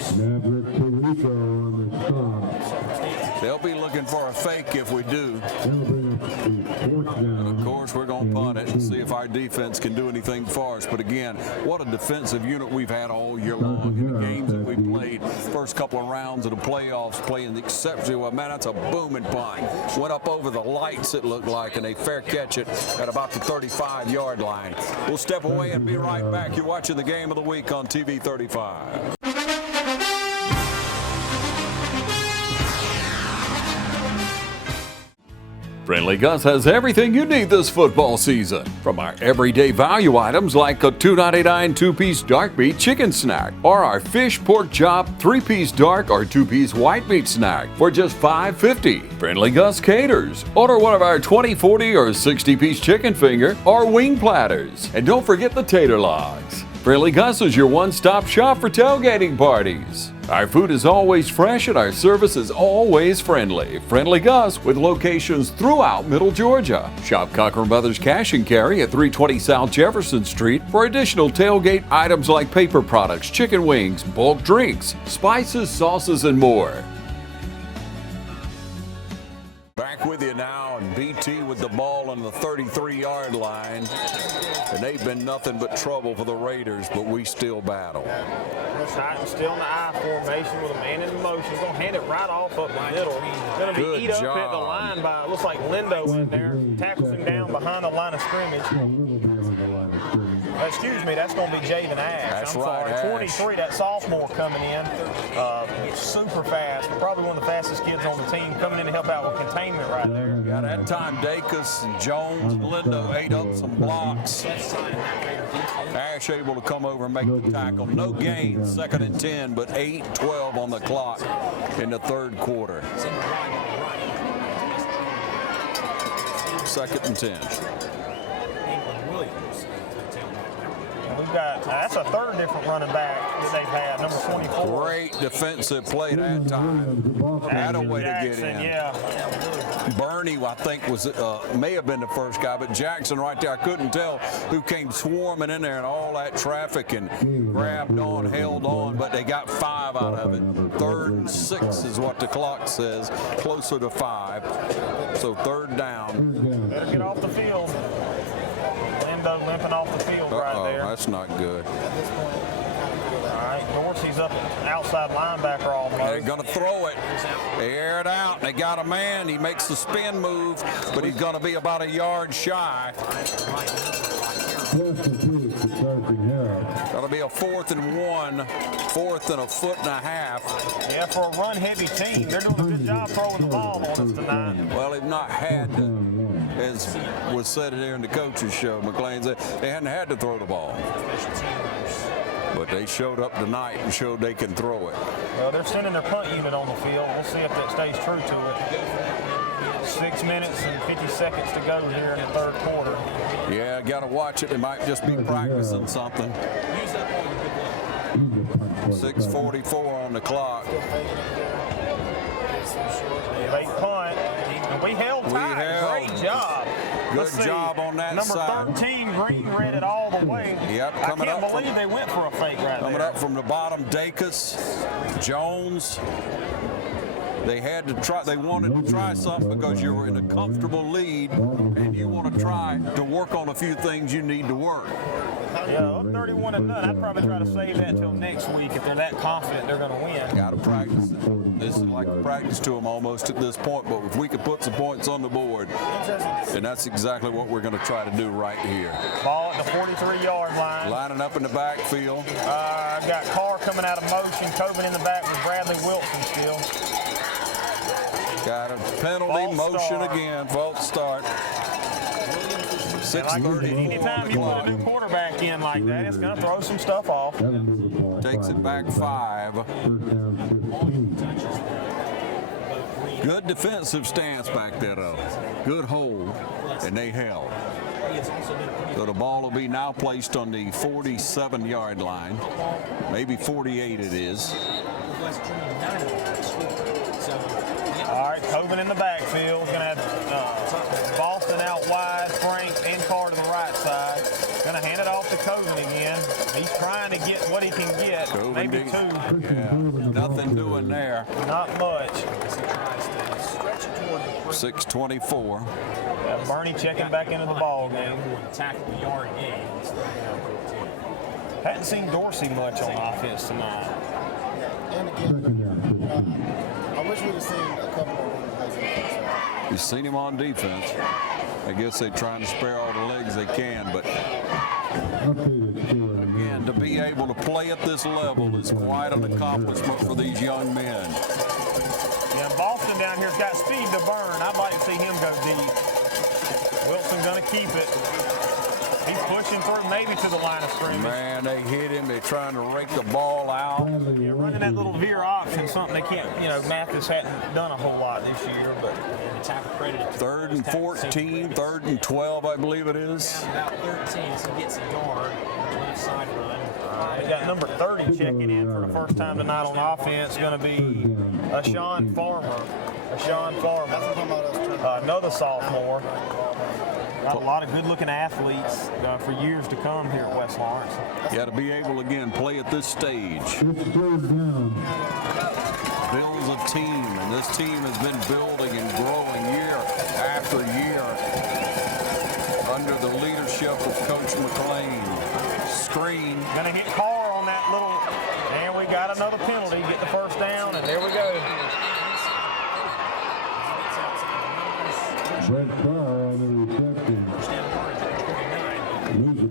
They'll be looking for a fake if we do. And of course, we're going to punt it and see if our defense can do anything for us. But again, what a defensive unit we've had all year long. In the games that we played, first couple of rounds of the playoffs, playing exceptionally well. Man, that's a booming punt. Went up over the lights, it looked like, and they fair catch it at about the 35-yard line. We'll step away and be right back. You're watching the Game of the Week on TV 35. Friendly Gus has everything you need this football season. From our everyday value items like a $2.99 2-piece dark meat chicken snack, or our fish pork chop 3-piece dark or 2-piece white meat snack for just $5.50. Friendly Gus caters. Order one of our 20, 40, or 60-piece chicken finger or wing platters. And don't forget the tater logs. Friendly Gus is your one-stop shop for tailgating parties. Our food is always fresh and our service is always friendly. Friendly Gus with locations throughout Middle Georgia. Shop Cochran Brothers Cash and Carry at 320 South Jefferson Street for additional tailgate items like paper products, chicken wings, bulk drinks, spices, sauces, and more. Back with you now, and BT with the ball on the 33-yard line. And they've been nothing but trouble for the Raiders, but we still battle. Still in the I formation with a man in motion. He's going to hand it right off up the middle. Going to be eat up at the line by, looks like Lindo in there. Tackles him down behind the line of scrimmage. Excuse me, that's going to be Javen Ash. That's I'm right, sorry. Ash. 23, that sophomore coming in. Super fast. Probably one of the fastest kids on the team coming in to help out with containment right there. Yeah, that time Dacus and Jones and Lindo ate up some blocks. Ash able to come over and make the tackle. No gain, 2nd and 10, but 8:12 on the clock in the 3rd quarter. 2nd and 10. That's a 3rd different running back that they've had, number 24. Great defensive play that time. Had a way to get in. Yeah. Bernie, I think, may have been the first guy, but Jackson right there, I couldn't tell who came swarming in there and all that traffic and grabbed on, held on, but they got 5 out of it. 3rd and 6 is what the clock says, closer to 5. So 3rd down. Better get off the field. Lindo limping off the field right there. That's not good. All right, Dorsey's up outside linebacker almost. They're going to throw it. They air it out. They got a man. He makes the spin move, but he's going to be about a yard shy. That'll be a a 4th and 1, 4th and a foot and a half. Yeah, for a run-heavy team, they're doing a good job throwing the ball on us tonight. Well, they've not had to, as was said here in the coaches show, McLean said they hadn't had to throw the ball. But they showed up tonight and showed they can throw it. Well, they're sending their punt unit on the field. We'll see if that stays true to it. 6 minutes and 50 seconds to go here in the third quarter. Yeah, got to watch it. They might just be practicing something. 6:44 on the clock. Late punt. And we held tight. Great job. Good job on that side. Number 13, Green read it all the way. Yep, I can't believe they went for a fake right coming there. up from the bottom, Dacus, Jones. They had to try. They wanted to try something because you were in a comfortable lead, and you want to try to work on a few things you need to work. Yeah, up 31-0. I'd probably try to save that until next week if they're that confident they're going to win. Got to practice it. This is like practice to them almost at this point, but if we could put some points on the board, and that's exactly what we're going to try to do right here. Ball at the 43-yard line. Lining up in the backfield. I've got Carr coming out of motion. Coben in the back with Bradley Wilson still. Got a penalty, False motion start. again, false start. 6:30. Anytime you put a new quarterback in like that, it's going to throw some stuff off. Takes it back 5. Good defensive stance back there, though. Good hold, and they held. So the ball will be now placed on the 47-yard line. Maybe 48 it is. All right, Coben in the backfield. Going to have Boston out wide, Frank and Carr to the right side. Going to hand it off to Coben again. He's trying to get what he can get. Coben Maybe did. 2. Yeah, nothing doing there. Not much. 6:24. Bernie checking back into the ball game. Tackle yard gain. Hadn't seen Dorsey much on offense tonight. And again, I wish we'd have seen a couple more plays in the first half. You've seen him on defense. I guess they're trying to spare all the legs they can, but again, to be able to play at this level is quite an accomplishment for these young men. Yeah, Boston down here's got speed to burn. I'd like to see him go deep. Wilson going to keep it. He's pushing through maybe to the line of scrimmage. Man, they hit him. They're trying to rake the ball out. Yeah, running that little veer option, something they can't, Mathis hadn't done a whole lot this year, but tackle credit. 3rd and 14, 3rd and 12, I believe it is. About 13, so he gets a yard. Left side run. We got number 30 checking in for the first time tonight on offense. Going to be Sean Farmer. Another sophomore. Got a lot of good-looking athletes for years to come here at West Lawrence. You got to be able to, again, play at this stage. Builds a team, and this team has been building and growing year after year under the leadership of Coach McLean. Screen. Going to hit Carr on that little, and we got another penalty. Get the first down, and there we go.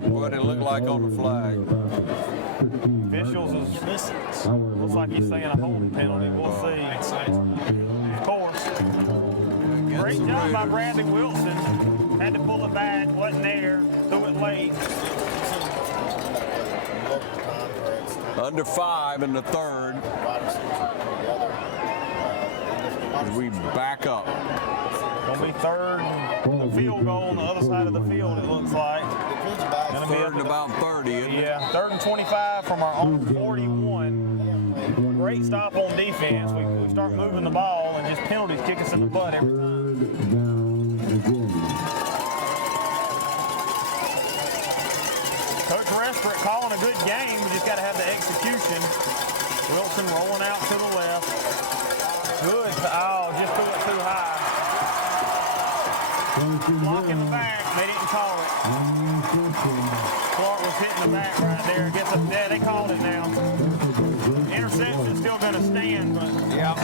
What did it look like on the flag? Officials looks like he's saying a holding penalty. We'll see. Of course. Great job by Bradley Wilson. Had to pull it back, wasn't there, threw it late. Under 5 in the 3rd. As we back up. Gonna be 3rd and field goal on the other side of the field, it looks like. Gonna be 3rd and about 30, isn't it? Yeah, 3rd and 25 from our own 41. Great stop on defense. We start moving the ball and just penalties kick us in the butt every time. Coach Restrick calling a good game. We just got to have the execution. Wilson rolling out to the left. Good. Oh, just threw it too high. Block in the back. They didn't call it. Clark was hitting the back right there. Gets up there. They called it now. Interception's still going to stand, but yeah.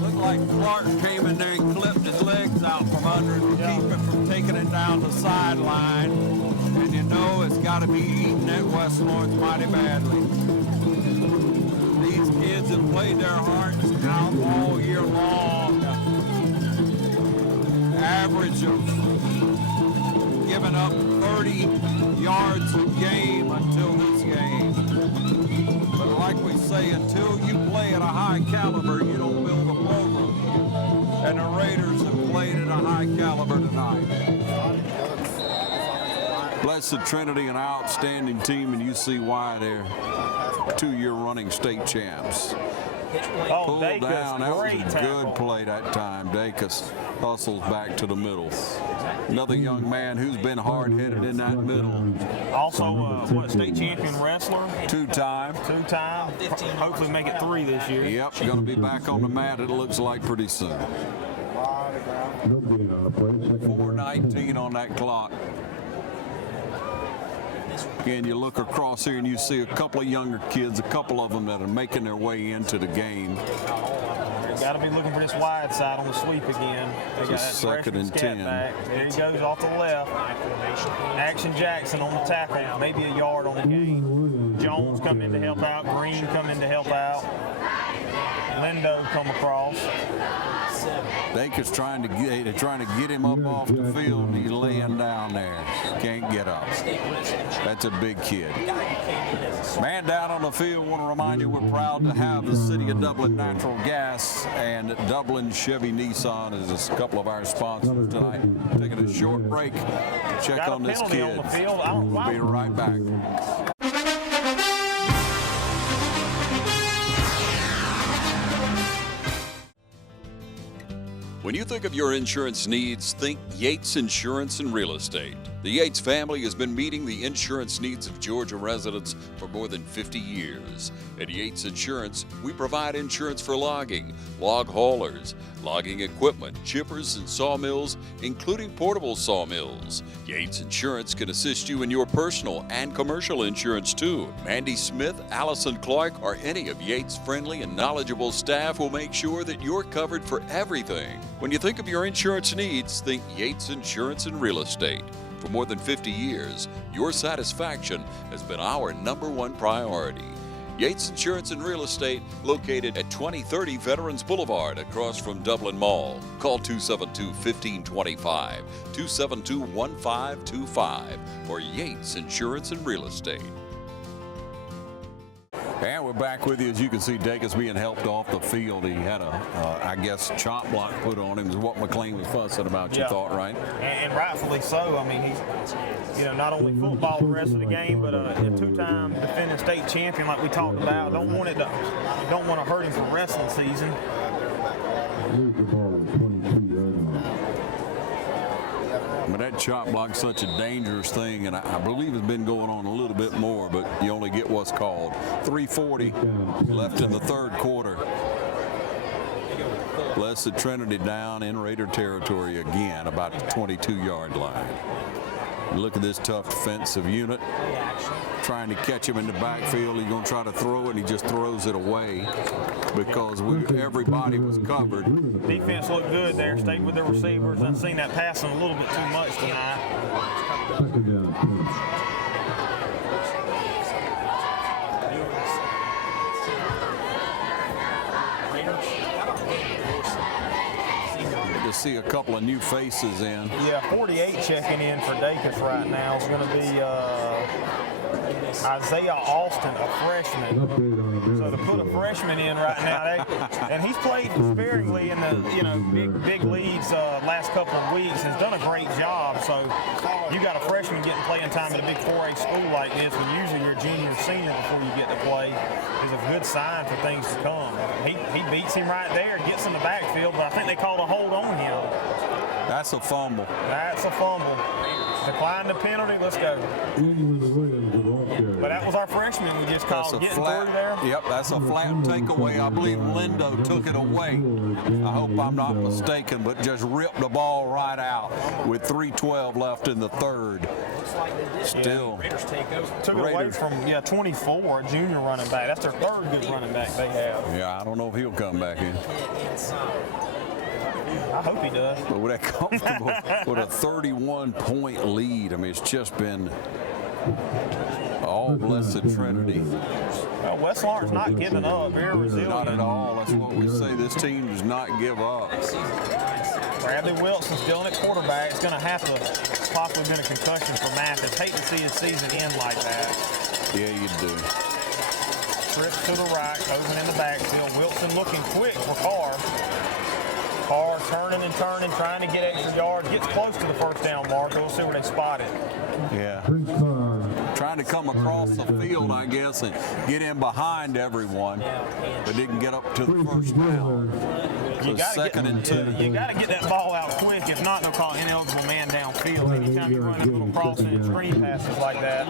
Looked like Clark came in there and clipped his legs out from under to keep it from taking it down the sideline. And it's got got to be eating at West Lawrence mighty badly. These kids have played their hearts out all year long. Average of giving up 30 yards a game until this game. But like we say, until you play at a high caliber, you don't build a program. And the Raiders have played at a high caliber tonight. Blessed Trinity, an outstanding team, and you see why they're 2-year running state champs. Pulled down, that was a good play that time. Dacus hustles back to the middle. Another young man who's been hard-headed in that middle. Also, state champion wrestler? Two-time. Hopefully make it 3 this year. Yep, going to be back on the mat, it looks like, pretty soon. 4:19 on that clock. Again, you look across here and you see a couple of younger kids, a couple of them that are making their way into the game. Got to be looking for this wide side on the sweep again. They got that second and 10. Back. There he goes off the left. Action Jackson on the tackle, maybe a yard on the game. Jones come in to help out. Green come in to help out. Lindo come across. Dacus trying to get him up off the field, and he's laying down there. Can't get up. That's a big kid. Man down on the field, want to remind you we're proud to have the City of Dublin Natural Gas and Dublin Chevy Nissan as a couple of our sponsors tonight. Taking a short break. Check on this kid. We'll be right back. When you think of your insurance needs, think Yates Insurance and Real Estate. The Yates family has been meeting the insurance needs of Georgia residents for more than 50 years. At Yates Insurance, we provide insurance for logging, log haulers, logging equipment, chippers, and sawmills, including portable sawmills. Yates Insurance can assist you in your personal and commercial insurance too. Mandy Smith, Allison Clark, or any of Yates' friendly and knowledgeable staff will make sure that you're covered for everything. When you think of your insurance needs, think Yates Insurance and Real Estate. For more than 50 years, your satisfaction has been our #1 priority. Yates Insurance and Real Estate, located at 2030 Veterans Boulevard across from Dublin Mall. Call 272-1525, 272-1525 for Yates Insurance and Real Estate. And we're back with you. As you can see, Dacus being helped off the field. He had a, I guess, chop block put on him is what McLean was fussing about, you thought, right? And rightfully so. I mean, he's, not only football the rest of the game, but a 2-time defending state champion like we talked about. Don't want to hurt him for wrestling season. But that chop block's such a dangerous thing, and I believe it's been going on a little bit more, but you only get what's called. 3:40 left in the third quarter. Blessed Trinity down in Raider territory again, about the 22-yard line. Look at this tough defensive unit. Trying to catch him in the backfield. He's going to try to throw it, and he just throws it away because everybody was covered. Defense looked good there. Stayed with their receivers. I've seen that passing a little bit too much tonight. To see a couple of new faces in. Yeah, 48 checking in for Dacus right now is going to be Isaiah Austin, a freshman. So to put a freshman in right now, and he's played sparingly in the big leagues last couple of weeks. Has done a great job. So you got a freshman getting playing time at a big 4A school like this, when usually you're a junior or senior before you get to play, is a good sign for things to come. He beats him right there, gets in the backfield, but I think they called a hold on him. That's a fumble. That's a fumble. Decline the penalty. Let's go. But that was our freshman we just called getting through there. Yep, that's a flat takeaway. I believe Lindo took it away. I hope I'm not mistaken, but just ripped the ball right out with 3:12 left in the third. Still. Took it away from 24, a junior running back. That's their third good running back they have. Yeah, I don't know if he'll come back in. I hope he does. But with that comfortable, with a 31-point lead, I mean, it's just been Oh, blessed Trinity. Well, West Lawrence not giving up. Very resilient. Not at all. That's what we say. This team does not give up. Bradley Wilson still in at quarterback. It's going to have to possibly been a concussion for Mathis. Hate to see his season end like that. Yeah, you do. Trip to the right, Coven in the backfield. Wilson looking quick for Carr. Carr turning and turning, trying to get extra yards. Gets close to the first down marker. We'll see where they spot it. Yeah. Trying to come across the field, I guess, and get in behind everyone, but didn't get up to the first down. So second and 2. You got to get that ball out quick. If not, they'll call ineligible man downfield. Anytime you run a little crossing and screen passes like that.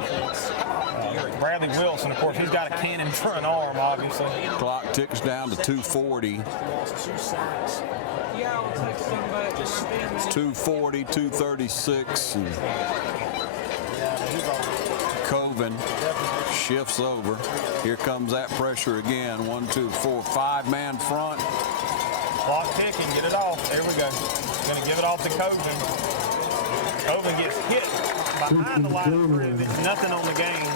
Bradley Wilson, of course, he's got a cannon front arm, obviously. Clock ticks down to 2:40. 2:40, 2:36. Coven shifts over. Here comes that pressure again. 1, 2, 4, 5-man front. Clock ticking, get it off. There we go. Going to give it off to Coven. Coven gets hit behind the line of scrimmage. Nothing on the game.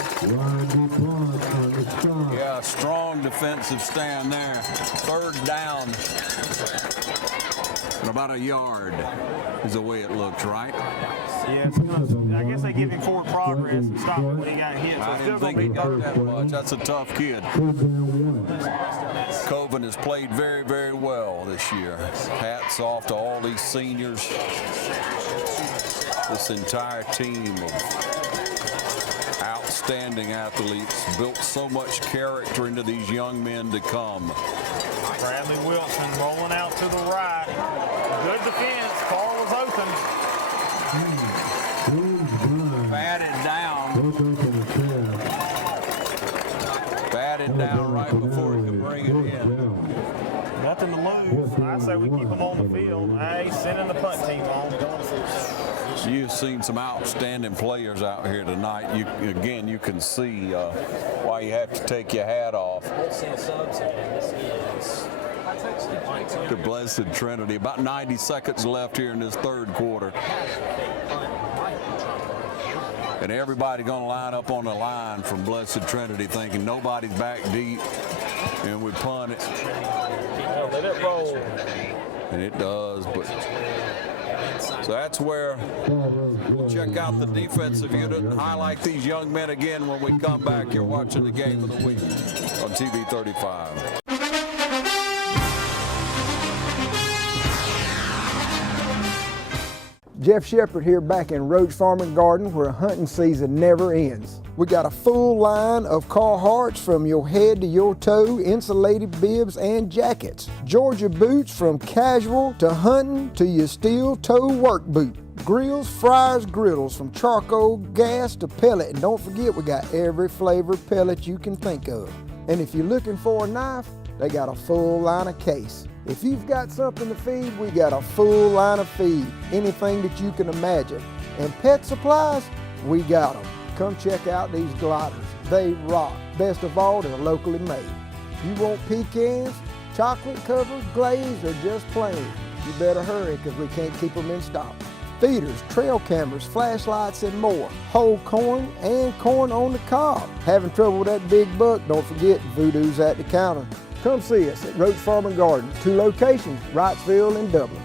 Yeah, strong defensive stand there. Third down. And about a yard is the way it looks, right? Yeah, I guess they give him forward progress and stop him when he got hit. So I didn't think he got that much. That's a tough kid. Coven has played very, very well this year. Hats off to all these seniors. This entire team of outstanding athletes built so much character into these young men to come. Bradley Wilson rolling out to the right. Good defense. Carr was open. Batted down. Batted down right before he could bring it in. Nothing to lose. I say we keep him on the field. He's sending the punt team on. You've seen some outstanding players out here tonight. You can see why you have to take your hat off. The blessed Trinity. About 90 seconds left here in this third quarter. And everybody going to line up on the line from Blessed Trinity thinking nobody's back deep. And we punt it. Let it roll. And it does, but so that's where we'll check out the defensive unit and highlight these young men again when we come back. You're watching the game of the week on TV 35. Jeff Shepard here back in Roach Farm and Garden where hunting season never ends. We got a full line of Carhartts from your head to your toe, insulated bibs and jackets. Georgia boots from casual to hunting to your steel toe work boot. Grills, fryers, griddles from charcoal, gas to pellet. And don't forget we got every flavor pellet you can think of. And if you're looking for a knife, they got a full line of case. If you've got something to feed, we got a full line of feed, anything that you can imagine. And pet supplies, we got them. Come check out these gliders. They rock. Best of all, they're locally made. You want pecans, chocolate covered, glazed, or just plain? You better hurry because we can't keep them in stock. Feeders, trail cameras, flashlights, and more. Whole corn and corn on the cob. Having trouble with that big buck? Don't forget, Voodoo's at the counter. Come see us at Roach Farm and Garden, 2 locations, Wrightsville and Dublin.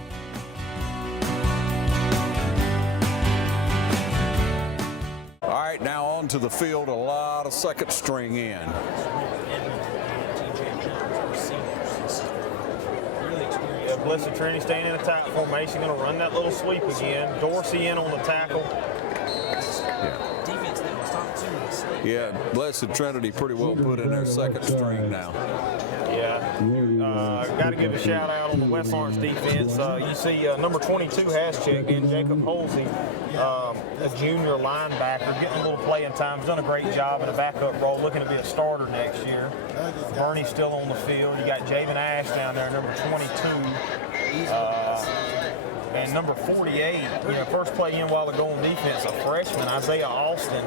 All right, now on to the field, a lot of second string in. Blessed Trinity staying in a tight formation, going to run that little sweep again. Dorsey in on the tackle. Yeah, Blessed Trinity pretty well put in their second string now. Yeah, got to give a shout out on the West Lawrence defense. You see number 22 has checked in, Jacob Holsey, a junior linebacker, getting a little playing time. He's done a great job in a backup role, looking to be a starter next year. Bernie's still on the field. You got Javen Ash down there, number 22. And number 48, first play in while ago on defense, a freshman, Isaiah Austin.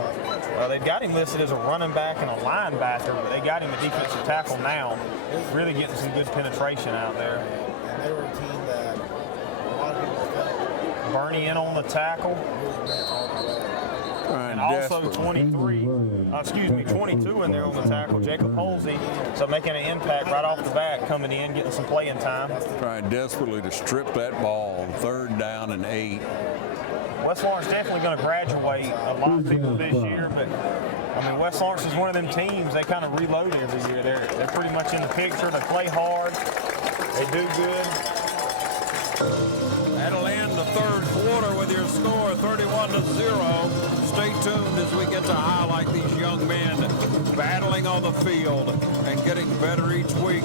They've got him listed as a running back and a linebacker, but they got him a defensive tackle now. Really getting some good penetration out there. And they were a team that a lot of people felt. Bernie in on the tackle. And also 22 in there on the tackle, Jacob Holsey. So making an impact right off the bat, coming in, getting some playing time. Trying desperately to strip that ball, 3rd down and 8. West Lawrence definitely going to graduate a lot of people this year, but I mean, West Lawrence is one of them teams, they kind of reload every year. They're pretty much in the picture. They play hard. They do good. That'll end the 3rd quarter with your score 31-0. Stay tuned as we get to highlight these young men battling on the field and getting better each week.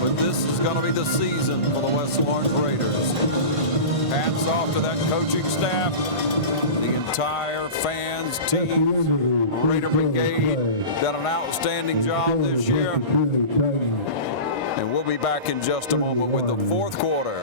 But this is going to be the season for the West Lawrence Raiders. Hats off to that coaching staff, the entire fans, team, Raider Brigade done an outstanding job this year. And we'll be back in just a moment with the 4th quarter.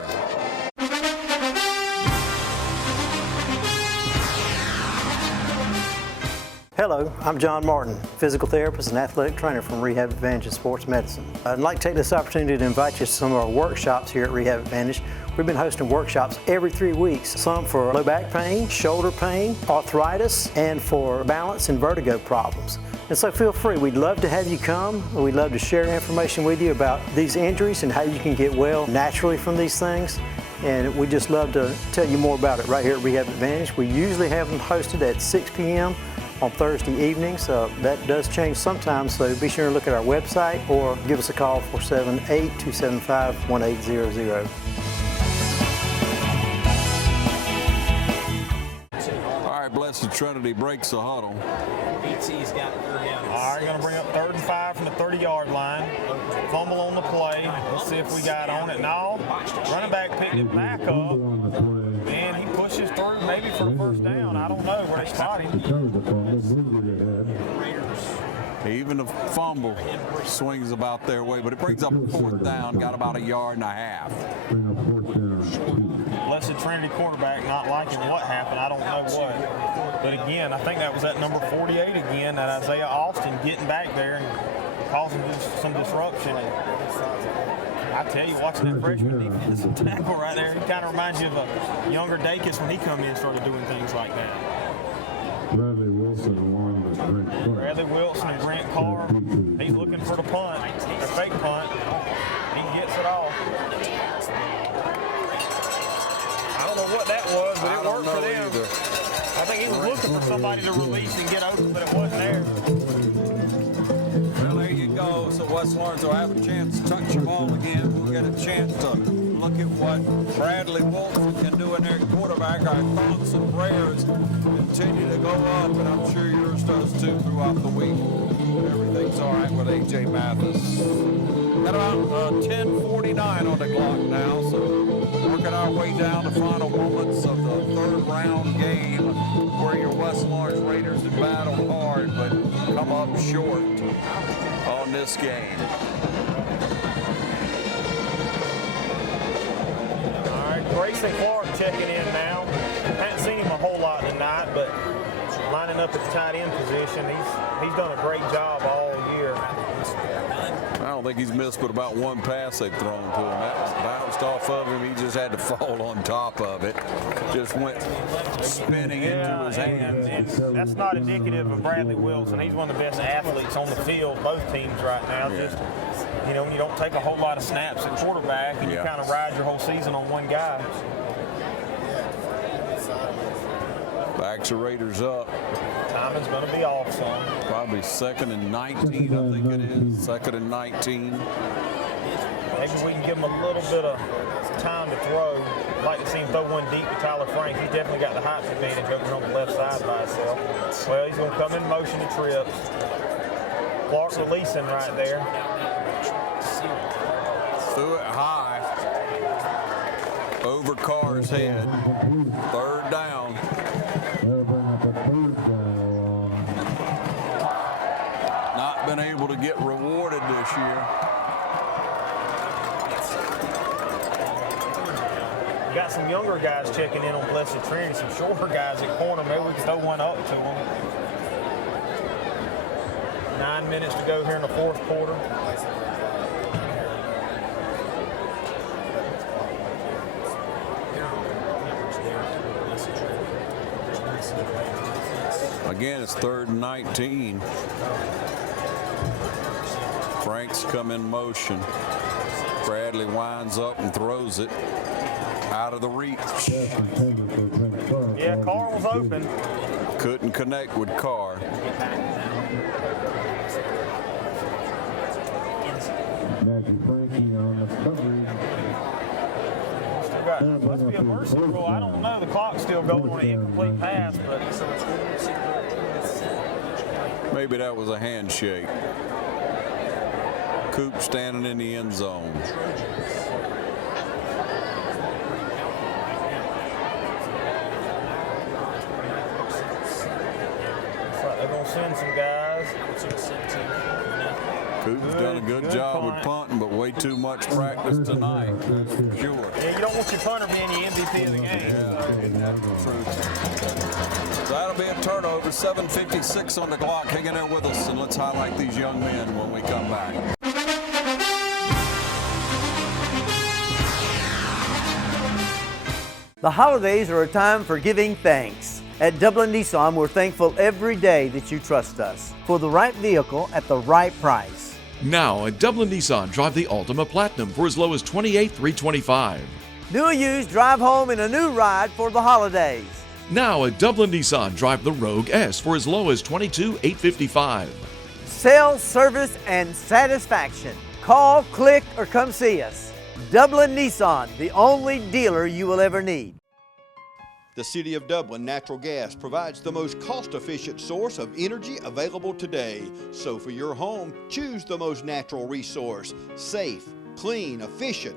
Hello, I'm John Martin, physical therapist and athletic trainer from Rehab Advantage in Sports Medicine. I'd like to take this opportunity to invite you to some of our workshops here at Rehab Advantage. We've been hosting workshops every 3 weeks, some for low back pain, shoulder pain, arthritis, and for balance and vertigo problems. And so feel free, we'd love to have you come. We'd love to share information with you about these injuries and how you can get well naturally from these things. And we'd just love to tell you more about it right here at Rehab Advantage. We usually have them hosted at 6 p.m. on Thursday evenings. That does change sometimes, so be sure to look at our website or give us a call 478-275-1800. All right, Blessed Trinity breaks the huddle. BT's got 3rd down. All right, going to bring up 3rd and 5 from the 30-yard line. Fumble on the play. Let's see if we got on it. No, running back picked it back up. And he pushes through maybe for a 1st down. I don't know where they spot him. Even the fumble swings about their way, but it brings up 4th down, got about 1.5 yards. Blessed Trinity quarterback not liking what happened. I don't know what. But again, I think that was that number 48 again, that Isaiah Austin getting back there and causing some disruption. I tell you, watching that freshman defensive tackle right there, he kind of reminds you of a younger Dacus when he come in and started doing things like that. Bradley Wilson along with Brent Clark. Bradley Wilson and Grant Carr, he's looking for the punt, the fake punt. He gets it off. I don't know what that was, but it worked for them. Either. I think he was looking for somebody to release and get open, but it wasn't there. Well, there you go. So West Lawrence will have a chance to touch the ball again. We'll get a chance to look at what Bradley Wilson can do in their quarterback. Our thoughts and prayers continue to go up, and I'm sure yours does too throughout the week. Everything's all right with A.J. Mathis. Got about 10:49 on the clock now, so working our way down the final moments of the 3rd round game, where your West Lawrence Raiders have battled hard, but come up short on this game. Grayson Clark checking in now. Haven't seen him a whole lot tonight, but lining up at the tight end position, he's done a great job all year. I don't think he's missed but about 1 pass they've thrown to him. That bounced off of him. He just had to fall on top of it. Just went spinning into his hand. And that's not indicative of Bradley Wilson. He's one of the best athletes on the field, both teams right now. Yeah. Just, you know, when you don't take a whole lot of snaps at quarterback and you kind of ride your whole season on one guy. Backs the Raiders up. Timing's going to be off some. Probably 2nd and 19, I think it is. 2nd and 19. Maybe we can give him a little bit of time to throw. I'd like to see him throw one deep to Tyler Frank. He's definitely got the height advantage over on the left side by himself. Well, he's going to come in motion to trips. Clark releasing right there. Threw it high over Carr's head. 3rd down. Not been able to get rewarded this year. You got some younger guys checking in on Blessed Trinity, some shorter guys at corner. Maybe we can throw one up to them. 9 minutes to go here in the 4th quarter. Again, it's 3rd and 19. Franks come in motion. Bradley winds up and throws it out of the reach. Yeah, Carr was open. Couldn't connect with Carr. Must be a mercy rule. I don't know. The clock's still going on an incomplete pass, but maybe that was a handshake. Coop standing in the end zone. they're going to send some guys. Coop's done a good job with punting, but way too much practice tonight. Sure. Yeah, you don't want your punter being the MVP of the game. So that'll be a turnover. 7:56 on the clock. Hang in there with us, and let's highlight these young men when we come back. The holidays are a time for giving thanks. At Dublin Nissan, we're thankful every day that you trust us for the right vehicle at the right price. Now at Dublin Nissan, drive the Altima Platinum for as low as $28,325. New or used, drive home in a new ride for the holidays. Now at Dublin Nissan, drive the Rogue S for as low as $22,855. Sales, service, and satisfaction. Call, click, or come see us. Dublin Nissan, the only dealer you will ever need. The City of Dublin Natural Gas provides the most cost-efficient source of energy available today. So for your home, choose the most natural resource. Safe, clean, efficient.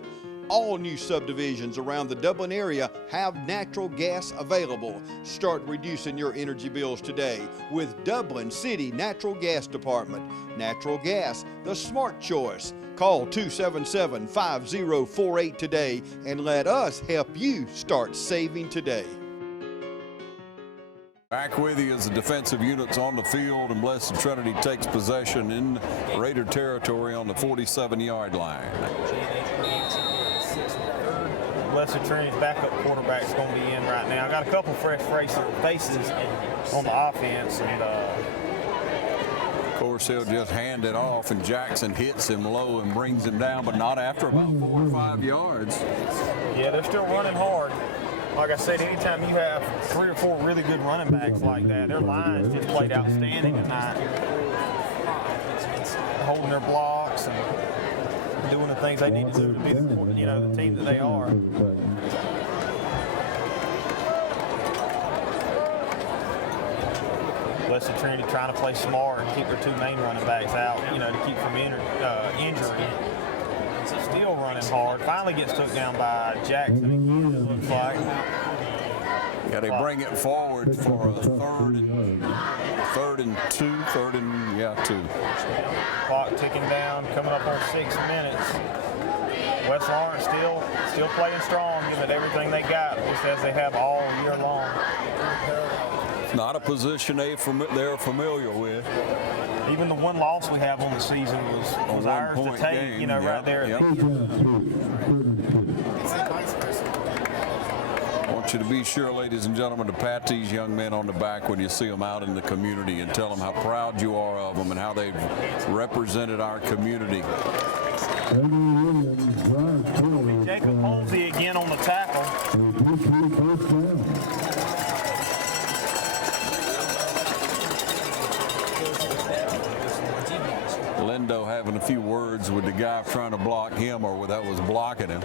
All new subdivisions around the Dublin area have natural gas available. Start reducing your energy bills today with Dublin City Natural Gas Department. Natural gas, the smart choice. Call 277-5048 today and let us help you start saving today. Back with you as the defensive unit's on the field, and Blessed Trinity takes possession in Raider territory on the 47-yard line. Blessed Trinity's backup quarterback's going to be in right now. I got a couple fresh faces on the offense, and of course he'll just hand it off, and Jackson hits him low and brings him down, but not after about 4 or 5 yards. Yeah, they're still running hard. Like I said, anytime you have 3 or 4 really good running backs like that, their lines just played outstanding tonight. Holding their blocks and doing the things they need to do to be the team that they are. Blessed Trinity trying to play smart and keep their 2 main running backs out, to keep from injury. Still running hard. Finally gets took down by Jackson again, it looks like. Yeah, they bring it forward for a third and two. Clock ticking down, coming up on 6 minutes. West Lawrence still playing strong, giving it everything they got, just as they have all year long. Not a position they're familiar with. Even the one loss we have on the season was ours to take, game. Right there. Yep. I want you to be sure, ladies and gentlemen, to pat these young men on the back when you see them out in the community and tell them how proud you are of them and how they've represented our community. Jacob Holsey again on the tackle. Lindo having a few words with the guy trying to block him or that was blocking him.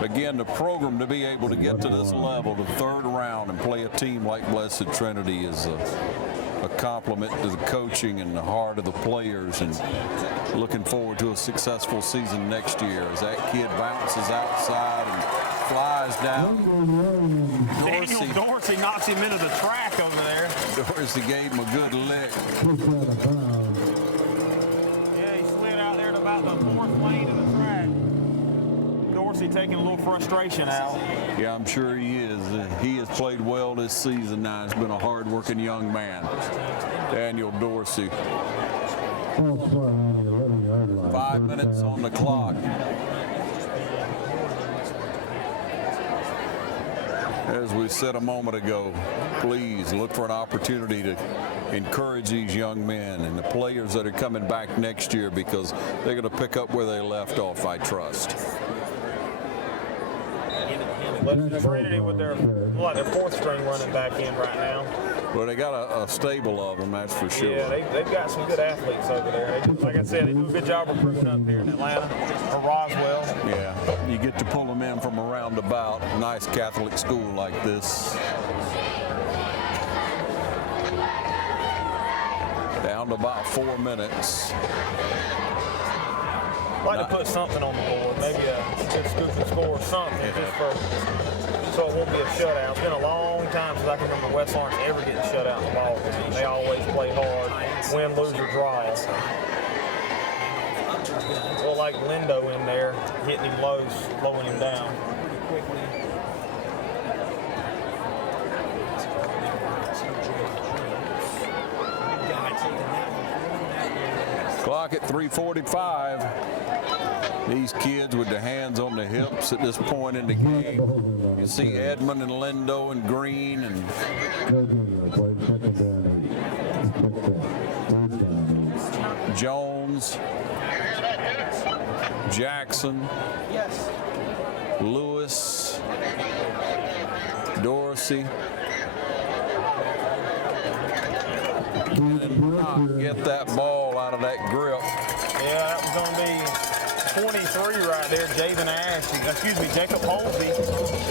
Again, the program to be able to get to this level, the 3rd round, and play a team like Blessed Trinity is a compliment to the coaching and the heart of the players, and looking forward to a successful season next year as that kid bounces outside and flies down. Daniel Dorsey knocks him into the track over there. Dorsey gave him a good lick. Yeah, he slid out there at about the 4th lane of the track. Dorsey taking a little frustration out. Yeah, I'm sure he is. He has played well this season now. He's been a hard-working young man. Daniel Dorsey. 5 minutes on the clock. As we said a moment ago, please look for an opportunity to encourage these young men and the players that are coming back next year, because they're going to pick up where they left off, I trust. Trinity with their fourth string running back in right now. Well, they got a stable of them, that's for sure. Yeah, they've got some good athletes over there. Like I said, they do a good job recruiting up here in Atlanta, or Roswell. Yeah, you get to pull them in from a roundabout nice Catholic school like this. Down to about 4 minutes. I'd like to put something on the board, maybe a good scoop and score or something, just so it won't be a shutout. It's been a long time since I can remember West Lawrence ever getting shut out in the ball game. They always play hard, win, lose, or draw. Well, like Lindo in there, hitting him low, slowing him down. Clock at 3:45. These kids with their hands on their hips at this point in the game. You see Edmond and Lindo and Green and Jones, Jackson, Lewis, Dorsey. Get that ball out of that grip. Yeah, that was going to be 23 right there, Jacob Holsey.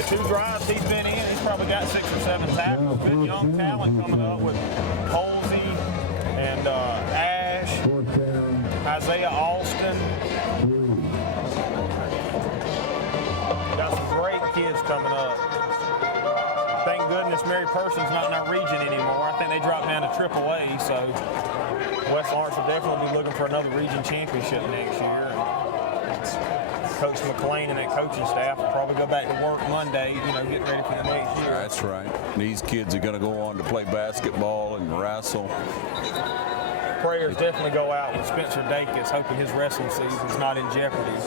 The 2 drives he's been in, he's probably got 6 or 7 tackles. Good young talent coming up with Holsey and Ash, Isaiah Alston. Got some great kids coming up. Thank goodness Mary Person's not in our region anymore. I think they dropped down to AAA, so West Lawrence will definitely be looking for another region championship next year. Coach McLean and that coaching staff will probably go back to work Monday, getting ready for the next year. That's right. These kids are going to go on to play basketball and wrestle. Prayers definitely go out with Spencer Dacus, hoping his wrestling season is not in jeopardy.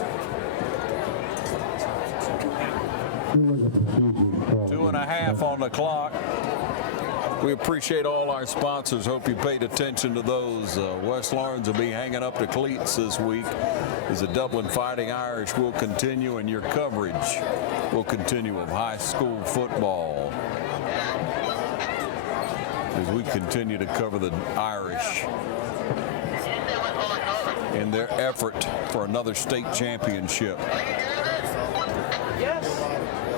2.5 on the clock. We appreciate all our sponsors. Hope you paid attention to those. West Lawrence will be hanging up the cleats this week as the Dublin Fighting Irish will continue, and your coverage will continue of high school football as we continue to cover the Irish in their effort for another state championship.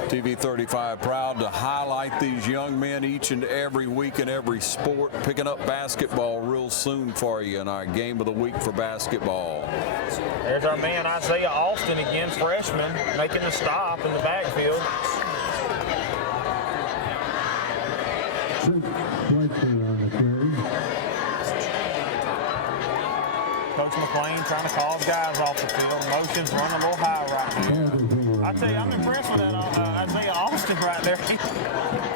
TV 35 proud to highlight these young men each and every week in every sport. Picking up basketball real soon for you in our game of the week for basketball. There's our man Isaiah Alston again, freshman, making the stop in the backfield. Coach McLean trying to call guys off the field. Motion's running a little high right now. I tell you, I'm impressed with that Isaiah Alston right there.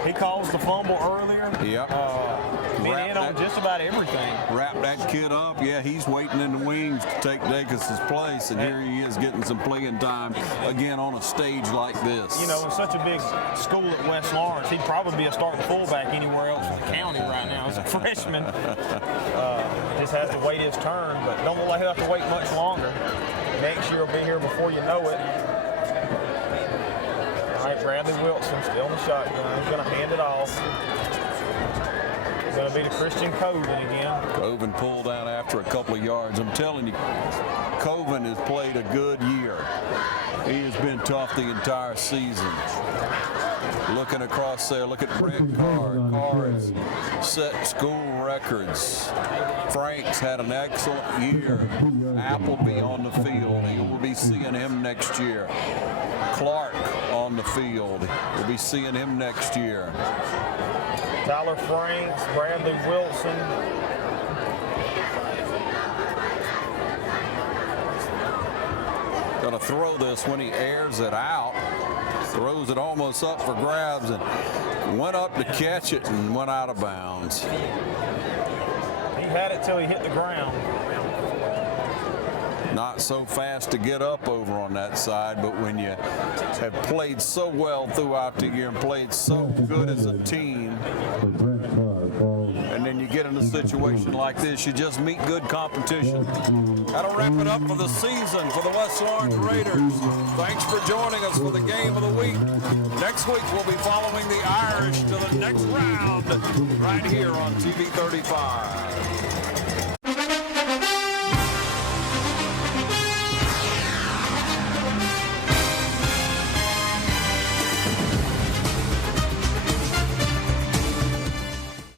He caused the fumble earlier. Yep. Been in on just about everything. Wrap that kid up. Yeah, he's waiting in the wings to take Dacus' place, and here he is getting some playing time again on a stage like this. In such a big school at West Lawrence, he'd probably be a starting fullback anywhere else in the county right now as a freshman. Just has to wait his turn, but don't look like he'll have to wait much longer. Next year will be here before you know it. All right, Bradley Wilson still in the shotgun. He's going to hand it off. It's going to be to Christian Coven again. Coven pulled out after a couple of yards. I'm telling you, Coven has played a good year. He has been tough the entire season. Looking across there, look at Brent Carr. Carr has set school records. Franks had an excellent year. Appleby on the field. You will be seeing him next year. Clark on the field. We'll be seeing him next year. Tyler Franks, Bradley Wilson. Going to throw this when he airs it out. Throws it almost up for grabs and went up to catch it and went out of bounds. He had it till he hit the ground. not so fast to get up over on that side, but when you have played so well throughout the year and played so good as a team, and then you get in a situation like this, you just meet good competition. That'll wrap it up for the season for the West Lawrence Raiders. Thanks for joining us for the game of the week. Next week, we'll be following the Irish to the next round right here on TV 35.